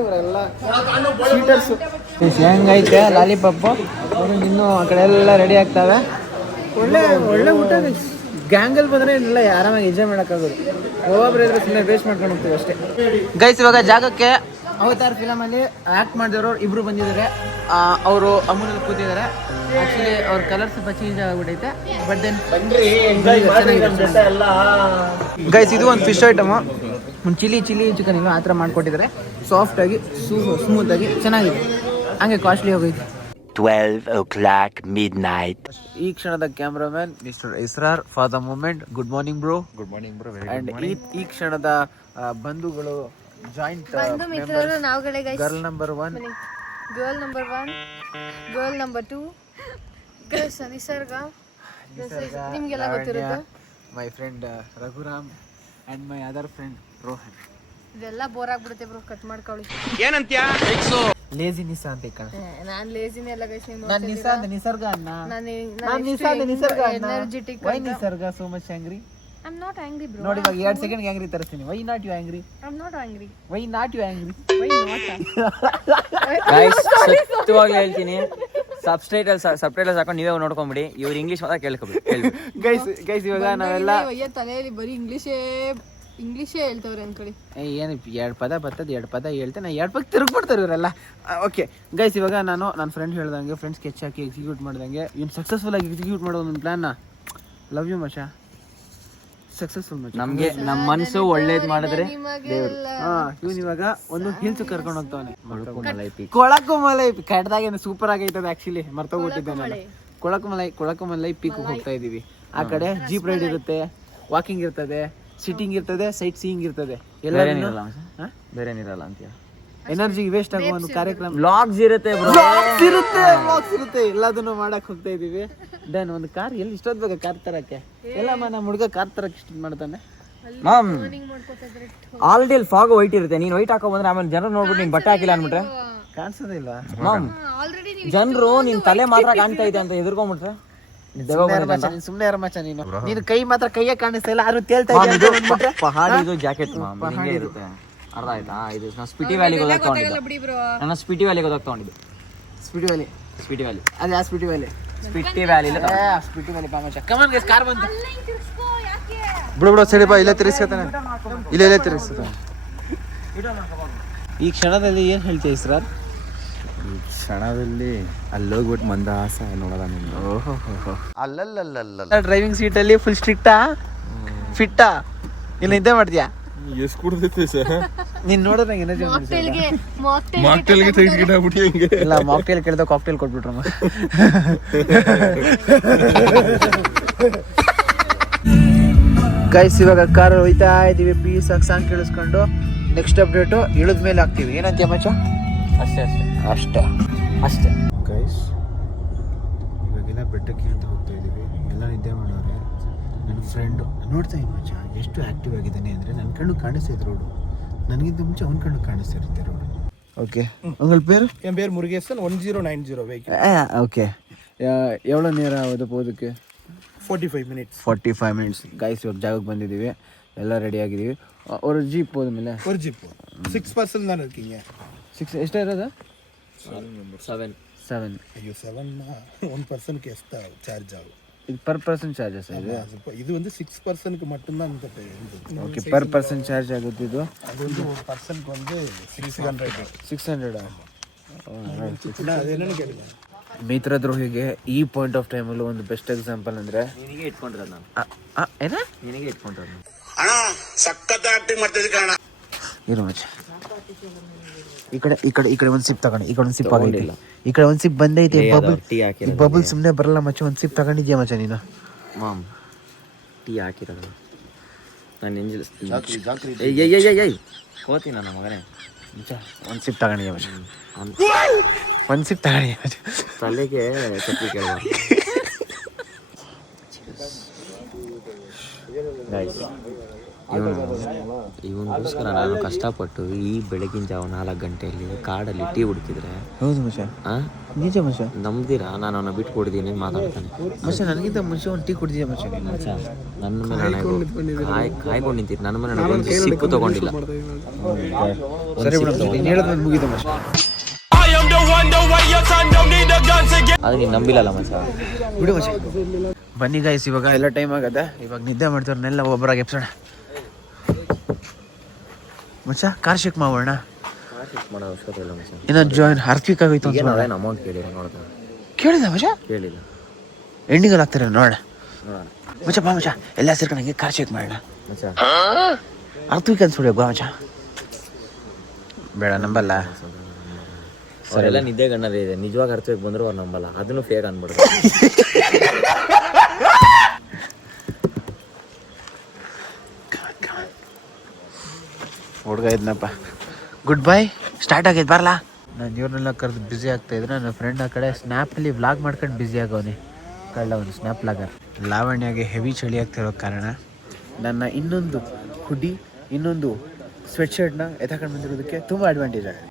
ಇವರೆಲ್ಲ ಹೆಂಗೈತೆ ಲಾಲಿಪಾಪ್ ಇನ್ನೂ ಆ ಕಡೆ ಎಲ್ಲ ರೆಡಿ ಆಗ್ತಾವೆ. ಒಳ್ಳೆ ಊಟ ಗ್ಯಾಂಗಲ್ಲಿ ಬಂದರೆ ಇಲ್ಲ ಆರಾಮಾಗಿ ಎಂಜಾಯ್ ಮಾಡೋಕ್ಕಾಗೋದು. ಒಬ್ಬೊಬ್ರು ಇದ್ರೆ ಸುಮ್ಮನೆ ವೇಸ್ಟ್ ಮಾಡ್ಕೊಂಡು ಹೋಗ್ತೀವಿ ಅಷ್ಟೇ. ಗೈಸ್ ಇವಾಗ ಜಾಗಕ್ಕೆ ಅವತಾರ್ ಫಿಲಮಲ್ಲಿ ಆ್ಯಕ್ಟ್ ಮಾಡಿದವರು ಇಬ್ರು ಬಂದಿದ್ದಾರೆ. ಅವರು ಅಮೂನಲ್ಲಿ ಕೂತಿದ್ದಾರೆ. ಆ್ಯಕ್ಚುಲಿ ಅವ್ರ ಕಲರ್ ಸ್ವಲ್ಪ ಚೇಂಜ್ ಆಗಿಬಿಟ್ಟೈತೆ. ಬಟ್ ದೆನ್ ಗೈಸ್ ಇದು ಒಂದು ಫಿಶ್ ಐಟಮು. ಒಂದು ಚಿಲ್ಲಿ ಚಿಕನ್ ಇಲ್ಲ ಆ ಥರ ಮಾಡಿಕೊಟ್ಟಿದ್ದಾರೆ. ಸಾಫ್ಟಾಗಿ ಸ್ಮೂತಾಗಿ ಚೆನ್ನಾಗಿದೆ. ಹಂಗೆ ಕಾಸ್ಟ್ಲಿ ಹೋಗೈತೆ. 12 o'clock midnight. ಈ ಕ್ಷಣದ cameraman Mr Israr. For the moment good morning bro. Good morning bro. And ಈ ಕ್ಷಣದ ಬಂಧುಗಳು ಜಾಯಿಂಟ್ ಮಿತ್ರರು ನಾವುಗಳೇ guys. Girl number 1, girl number 1, girl number 2, girls Nisarga. ನಿಮ್ಗೆಲ್ಲ ಗೊತ್ತಿರುತ್ತೆ. My friend Raghuram and my other friend Rohan. ಇದೆಲ್ಲ ಬೋರ್ ಆಗ್ಬಿಡುತ್ತೆ ಬ್ರೋ, ಕಟ್ ಮಾಡ್ಕೊಳ್ಳಿ. ಲೇಜಿ ನಿಸಾ ಅಂತ ಕಣ. ನಾನ್ ಲೇಜಿನೇ ಎಲ್ಲ ಗೈಸ್. ನೀವು ನಾನು ನಿಸಾ ಅಂತ ನಿಸರ್ಗ ಅನ್ನ. ನಾನು ನಿಸರ್ಗ ಅನ್ನ. Energetic. Why Nisarga so much angry? I am not angry bro. ನೋಡಿ ಇವಾಗ 2 ಸೆಕೆಂಡ್ ಆಂಗ್ರಿ ತರಿಸ್ತೀನಿ. Why not you angry? I am not angry. Why not you angry? Why not? Guys ಸತ್ಯವಾಗ್ಲೂ ಹೇಳ್ತೀನಿ, ಸಬ್ಟೈಟಲ್ಸ್ ಹಾಕೊಂಡು ನೀವೇ ನೋಡ್ಕೊಂಬಿಡಿ. ಇವ್ರು ಇಂಗ್ಲೀಷ್ ಮಾತ್ರ ಕೇಳ್ಕೊಬಿಡಿ. ಗೈಸ್ ಇವಾಗ ನಾವೆಲ್ಲ ತಲೆಯಲ್ಲಿ ಬರೀ ಇಂಗ್ಲೀಷೇ ಹೇಳ್ತವ್ರೆ ಅನ್ಕೊಳ್ಳಿ. ಏನು 2 ಪದ ಬರ್ತದೆ, 2 ಪದ ಹೇಳ್ತೇನೆ, 2 ಪದ ತಿರುಗ್ಬಿಡ್ತಾರೆ ಇವರೆಲ್ಲ. ಓಕೆ ಗೈಸ್ ಇವಾಗ ನಾನು ನನ್ನ ಫ್ರೆಂಡ್ ಹೇಳ್ದಂಗೆ ಫ್ರೆಂಡ್ಸ್ ಸ್ಕೆಚ್ ಹಾಕಿ ಎಕ್ಸಿಕ್ಯೂಟ್ ಮಾಡ್ದಂಗೆ ಇವ್ನು ಸಕ್ಸಸ್ಫುಲ್ ಆಗಿ ಎಕ್ಸಿಕ್ಯೂಟ್ ಮಾಡೋ ಒಂದು ಪ್ಲಾನ್ನ. ಲವ್ ಯು ಮಚಾ. ಸಕ್ಸಸ್ಫುಲ್ ಮಚಾ. ನಮ್ಗೆ ನಮ್ಮ ಮನಸ್ಸು ಒಳ್ಳೇದ್ ಮಾಡಿದ್ರೆ ಇವ್ನು ಇವಾಗ ಒಂದು ಹಿಲ್ಸ್ ಕರ್ಕೊಂಡು ಹೋಗ್ತಾವನೆ. ಕೊಳಕುಮಲೈ ಕಡ್ದಾಗೇನು ಸೂಪರ್ ಆಗೈತದ. ಆಕ್ಚುಲಿ ಮರ್ತೋಗ್ಬಿಟ್ಟಿದ್ದೆ ನಾನು. ಕೊಳಕುಮಲೈ ಪೀಕ್ ಹೋಗ್ತಾ ಇದೀವಿ. ಆ ಕಡೆ ಜೀಪ್ ರೈಡ್ ಇರುತ್ತೆ, ವಾಕಿಂಗ್ ಇರ್ತದೆ, ಸಿಟ್ಟಿಂಗ್ ಇರ್ತದೆ, ಸೈಟ್ ಸೀಯಿಂಗ್ ಇರ್ತದೆ. ಬೇರೆ ಏನಿರಲ್ಲ ಅಂತ ಎನರ್ಜಿ ವೇಸ್ಟ್ ಆಗೋ ಒಂದು ಕಾರ್ಯಕ್ರಮ. ವ್ಲಾಗ್ಸ್ ಇರುತ್ತೆ, ವ್ಲಾಗ್ಸ್ ಇರುತ್ತೆ, ಎಲ್ಲದನ್ನು ಮಾಡಕ್ ಹೋಗ್ತಾ ಇದೀವಿ. ದೆನ್ ಒಂದು ಕಾರ್ ಎಲ್ಲಿ ಇಷ್ಟೊತ್ತು ಬೇಕಾ ಕಾರ್ ತರಕ್ಕೆ? ಎಲ್ಲಮ್ಮ ನಮ್ಮ ಹುಡುಗ ಕಾರ್ ತರಕ್ಕೆ ಇಷ್ಟ ಮಾಡ್ತಾನೆ. ಮ್ಯಾಮ್ ಆಲ್ರೆಡಿ ಅಲ್ಲಿ ಫಾಗ್ ವೈಟ್ ಇರುತ್ತೆ. ನೀನ್ ವೈಟ್ ಹಾಕೋ ಬಂದ್ರೆ ಆಮೇಲೆ ಜನರು ನೋಡ್ಬಿಟ್ಟು ನೀನ್ ಬಟ್ಟೆ ಹಾಕಿಲ್ಲ ಅನ್ಬಿಟ್ರೆ ಕಾಣಿಸೋದೇ ಇಲ್ಲ. ಮ್ಯಾಮ್ ಜನರು ನಿನ್ ತಲೆ ಮಾತ್ರ ಕಾಣ್ತಾ ಇದೆ ಅಂತ ಎದುರ್ಕೊಂಡ್ಬಿಟ್ರೆ ಸುಮ್ನೆ ಯಾರ ಮಚ್ಚ ನೀನು ಕೈ ಮಾತ್ರ ಕೈಯೇ ಕಾಣಿಸ್ತಾ ಇಲ್ಲ. ಆದ್ರೂ ತೇಲ್ತಾ ಇದೆ. ಪಹಾಡಿ ಇದು ಜಾಕೆಟ್ ಹಿಂಗೆ ಇರುತ್ತೆ. ಅರ್ಥ ಆಯ್ತಾ? ಇದು ನಾನು ಸ್ಪಿಟಿ ವ್ಯಾಲಿಗೆ ಹೋದಾಗ ತಗೊಂಡಿದ್ದು. ನಾನು ಸ್ಪಿಟಿ ವ್ಯಾಲಿಗೆ ಹೋದಾಗ ತಗೊಂಡಿದ್ದು. ಸ್ಪಿಟಿ ವ್ಯಾಲಿ ಅದೇ ಆ ಸ್ಪಿಟಿ ವ್ಯಾಲಿ. ಸ್ಪಿಟಿ ವ್ಯಾಲಿ ಪಾಮಚ್ಚ. ಕಮಾನ್ ಗೈಸ್, ಕಾರ್ ಬಂತು. ಬಿಡು ಸರಿ ಬಾ, ಇಲ್ಲೇ ತಿರ್ಸ್ಕೊತಾನೆ. ಇಲ್ಲೇ ತಿರ್ಸ್ಕೊತಾನೆ. ಈ ಕ್ಷಣದಲ್ಲಿ ಏನ್ ಹೇಳ್ತೀಯ ಸರ್? ಈ ಕ್ಷಣದಲ್ಲಿ ಅಲ್ಲೋಗ್ಬಿಟ್ಟು ಮಂದಹಾಸ ನೋಡೋದ ನಿಮ್ಗೆ. ಅಲ್ಲಲ್ಲಲ್ಲಲ್ಲ ಡ್ರೈವಿಂಗ್ ಸೀಟಲ್ಲಿ ಫುಲ್ ಸ್ಟ್ರಿಕ್ಟಾ ಫಿಟ್ಟಾ ಇಲ್ಲ ನಿದ್ದೆ ಮಾಡ್ತೀಯಾ? ಎಷ್ಟು ಕುಡ್ದೈತೆ ಸರ್? ನೀನ್ ನೋಡಿದ್ರೆ ಎನರ್ಜಿ ಮಾಕ್ಟೇಲ್ಗೆ ತೆಗೆದ್ಬಿಟ್ಟು ಹಿಂಗೆ ಇಲ್ಲ. ಮಾಕ್ಟೇಲ್ ಕೇಳಿದ ಕಾಕ್ಟೇಲ್ ಕೊಟ್ಬಿಟ್ರಮ್ಮ. ಗೈಸ್ ಇವಾಗ ಕಾರ್ ಹೋಯ್ತಾ ಇದೀವಿ. ಪೀಸ್ ಆಗಿ ಸಾಂಗ್ ಕೇಳಿಸ್ಕೊಂಡು ನೆಕ್ಸ್ಟ್ ಅಪ್ಡೇಟು ಇಳಿದ ಮೇಲೆ ಹಾಕ್ತೀವಿ. ಏನಂತೀಯ ಮಚ್ಚ? ಅಷ್ಟೇ ಗೈಸ್. ಇವಾಗೆಲ್ಲ ಬೆಟ್ಟಕ್ಕೆ ಅಂತ ಹೋಗ್ತಾ ಇದೀವಿ. ಎಲ್ಲ ನಿದ್ದೆ ಮಾಡೋರೆ. ನನ್ನ ಫ್ರೆಂಡು ನೋಡ್ತಾ ಇದ್ದೀನಿ ಮಚ್ಚ ಎಷ್ಟು ಆ್ಯಕ್ಟಿವ್ ಆಗಿದ್ದಾನೆ ಅಂದರೆ ನನ್ನ ಕಣ್ಣು ಕಾಣಿಸ್ತಾ ಇದೆ ರೋಡು. ನನಗಿಂತ ಮುಂಚೆ ಅವ್ನ ಕಣ್ಣು ಕಾಣಿಸ್ತಾ ಇರುತ್ತೆ ರೋಡು. ಓಕೆ உங்கள் பேர்? என் பேர் முருகேசன். 1090 வெஹிக்கிள். ஓகே எவ்வளோ நேரம் ஆகுது போகிறதுக்கு? 45 minutes. 45 minutes guys. ಇವಾಗ ಜಾಗಕ್ಕೆ ಬಂದಿದ್ದೀವಿ, ಎಲ್ಲ ರೆಡಿ ಆಗಿದ್ದೀವಿ. ஒரு ಜೀಪ್ போதுமில்ல? ஒரு ஜீப் 6 person தானே இருக்கீங்க? 6 ಎಷ್ಟೇ ಇರೋದು? 7. ஐயோ 7னா 1 personக்கு எக்ஸ்ட்ரா சார்ஜ் ஆகும். ಇದು ಪರ್ ಪರ್ಸನ್ ಚಾರ್ಜಸ್ ಇದೆ. இது வந்து 6 personக்கு மட்டும் தான் இந்த ಓಕೆ ಪರ್ ಪರ್ಸನ್ ಚಾರ್ಜ್ ಆಗುತ್ತೆ ಇದು. அது வந்து ஒரு personக்கு வந்து 600. அது என்னன்னு கேளுங்க. ಮಿತ್ರದ್ರೋಹಿಗೆ ಈ ಪಾಯಿಂಟ್ ಆಫ್ ಟೈಮಲ್ಲೂ ಒಂದು ಬೆಸ್ಟ್ ಎಕ್ಸಾಂಪಲ್ ಅಂದರೆ ನಿನಗೆ ಇಟ್ಕೊಂಡಿರೋದು ನಾನು. ಏನ ನಿನಗೆ ಇಟ್ಕೊಂಡಿರೋದು ಅಣ್ಣ ಸಖತ್ ಆಕ್ಟಿಂಗ್ ಮಾಡ್ತಿದ್ದೆ ಕಣ. ಇರು ಮಚ್ಚ. ಈ ಕಡೆ ಒಂದು ಸಿಪ್ ತಗೊಂಡು ಈ ಕಡೆ ಒಂದು ಸಿಪ್ ಆಗಿಲ್ಲ. ಈ ಕಡೆ ಒಂದು ಸಿಪ್ ಬಂದೈತೆ. ಬಬಲ್ ಸುಮ್ಮನೆ ಬರಲ್ಲ ಮಚ್ಚ. ಒಂದು ಸಿಪ್ ತಗೊಂಡಿದ್ಯಾ ಮಚ್ಚ ನೀನು? ಮಾಮ್ ಟೀ ಹಾಕಿರೋದು ನಾನು ಹೋಗ್ತೀನಿ ನನ್ನ ಮಗನೇ. ಒಂದು ಸಿಪ್ ತಗೊಂಡಿದ್ಯಾ ಮಚ್ಚ? ಒಂದು ಸಿಪ್ ತಗೊಂಡಿದ್ಯಾ ಮಚ್ಚ? ತಲೆಗೆ ಚಪ್ಪಲಿ ಕೇಳುವ. ಇವನಿಗೋಸ್ಕರ ನಾನು ಕಷ್ಟಪಟ್ಟು ಈ ಬೆಳಗಿನ ಜಾವ 4 ಗಂಟೆಯಲ್ಲಿ ಕಾಡಲ್ಲಿ ಟೀ ಹುಡುಕಿದ್ರೆ. ಹೌದು ಮಚ್ಚ, ನಿಜ ಮಚ್ಚ. ನಂಬ್ದಿರಾ ನಾನು ಅವನ್ನ ಬಿಟ್ಟು ಕೊಡಿದ್ದೀನಿ ಮಾತಾಡ್ತಾನೆ ಮಚ್ಚ. ನನಗಿಂತ ಮುಂಚೆ ಒಂದು ಟೀ ಕುಡಿದಿದ್ಯಾ ಮಚ್ಚ? ಮಚ್ಚ ನನ್ನ ಮೇಲೆ ಕಾಯ್ಕೊಂಡು ನಿಂತಿದ್ದು. ನನ್ನ ಮೇಲೆ ನನಗೊಂದು ಸಿಪ್ಪು ತಗೊಂಡಿಲ್ಲ. ಸರಿ ಬಿಡು, ನೀನು ಹೇಳೋದು ಮುಗಿದ ಮಚ್ಚ. ಅದು ನೀನು ನಂಬಿಲ್ಲಲ್ಲ ಮಚ್ಚ. ಬಿಡು ಮಚ್ಚ. ಬನ್ನಿ ಗಾಯ್ಸ್, ಇವಾಗ ಎಲ್ಲ ಟೈಮ್ ಆಗದ. ಇವಾಗ ನಿದ್ದೆ ಮಾಡ್ತಾರನ್ನೆಲ್ಲ ಒಬ್ಬರಾಗ ಎಪ್ಸೋಣ ಮಚ್ಚ. ಕಾರ್ ಚೆಕ್ ಮಾಡೋಣ. ಮಾಡೋ ಅವಶ್ಯಕತೆ ಇಲ್ಲ ಮಚ್ಚ. ಇನ್ನೊಂದು ಜಾಯಿನ್ ಹರ್ತ್ವಿಕ್ ಆಗೋಯ್ತು ಅಂತ ಏನು ಅಮೌಂಟ್ ಕೇಳಿಲ್ಲ ನೋಡ್ತಾನೆ. ಕೇಳಿದ ಮಚ್ಚ? ಕೇಳಿಲ್ಲ. ಎಂಡಿಂಗಲ್ಲಿ ಆಗ್ತಾರೆ ನೋಡ ಮಚ್ಚ. ಬಾ ಮಚ್ಚ, ಎಲ್ಲ ಸೇರ್ಕೊಂಡಂಗೆ ಕಾರ್ ಚೆಕ್ ಮಾಡೋಣ ಮಚ್ಚ. ಹರ್ತ್ವಿಕ್ ಅನ್ಸ್ಬಿಡಿ ಬಾ ಮಚ್ಚ. ಬೇಡ, ನಂಬಲ್ಲ. ಅವರೆಲ್ಲ ನಿದ್ದೆ ಗಣ್ಣರೇ ಇದೆ. ನಿಜವಾಗಿ ಅರ್ಥವಾಗಿ ಬಂದ್ರು ಅವ್ರು ನಂಬಲ್ಲ. ಅದನ್ನು ಫೇಕ್ ಅನ್ಬಿಡ್ದು. ಹುಡುಗ ಇದ್ನಪ್ಪ. Good bye. ಸ್ಟಾರ್ಟ್ ಆಗೈತೆ ಬರಲ್ಲ. ನಾನು ಇವ್ರನ್ನೆಲ್ಲ ಕರೆದು ಬ್ಯುಸಿ ಆಗ್ತಾ ಇದ್ರೆ ನನ್ನ ಫ್ರೆಂಡ್ ಆ ಕಡೆ ಸ್ನ್ಯಾಪಲ್ಲಿ ವ್ಲಾಗ್ ಮಾಡ್ಕೊಂಡು ಬ್ಯುಸಿ ಆಗೋನೆ. ಕಳ್ಳ ಒಂದು ಸ್ನ್ಯಾಪ್ ವ್ಲಾಗರ್. ಲಾವಣ್ಯಗೆ ಹೆವಿ ಚಳಿ ಆಗ್ತಿರೋ ಕಾರಣ ನನ್ನ ಇನ್ನೊಂದು ಹುಡಿ, ಇನ್ನೊಂದು ಸ್ವೆಟ್ ಶರ್ಟ್ನ ಎತ್ಕೊಂಡು ಬಂದಿರೋದಕ್ಕೆ ತುಂಬ ಅಡ್ವಾಂಟೇಜ್ ಆಗಿದೆ.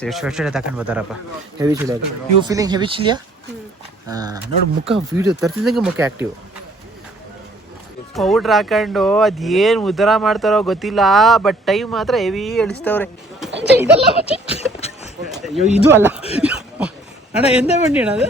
ಸ್ವೆಟ್ ಶರ್ಟ್ ಎತ್ಕೊಂಡು ಬರ್ತಾರಪ್ಪ. ಹೆವಿ ಚಳಿ ಆಗಿದೆ. ಯು ಫೀಲಿಂಗ್ ಹೆವಿ ಚಿಲಿಯಾ? ಹಾಂ, ನೋಡು ಮುಖ ವೀಡಿಯೋ ತರ್ತಿದ್ದಂಗೆ ಮುಖ ಆ್ಯಕ್ಟಿವ್. ಪೌಡ್ರ್ ಹಾಕೊಂಡು ಅದೇನು ಉದ್ಧಾರ ಮಾಡ್ತಾರೋ ಗೊತ್ತಿಲ್ಲ, ಬಟ್ ಟೈಮ್ ಮಾತ್ರ ಹೆವಿ ಎಳಿಸ್ತವ್ರೆ. ಅಯ್ಯೋ ಇದು ಅಲ್ಲ ಅಣ್ಣ, ಎಂದೇ ಬಂಡಿ ಅಣ್ಣ ಅದು.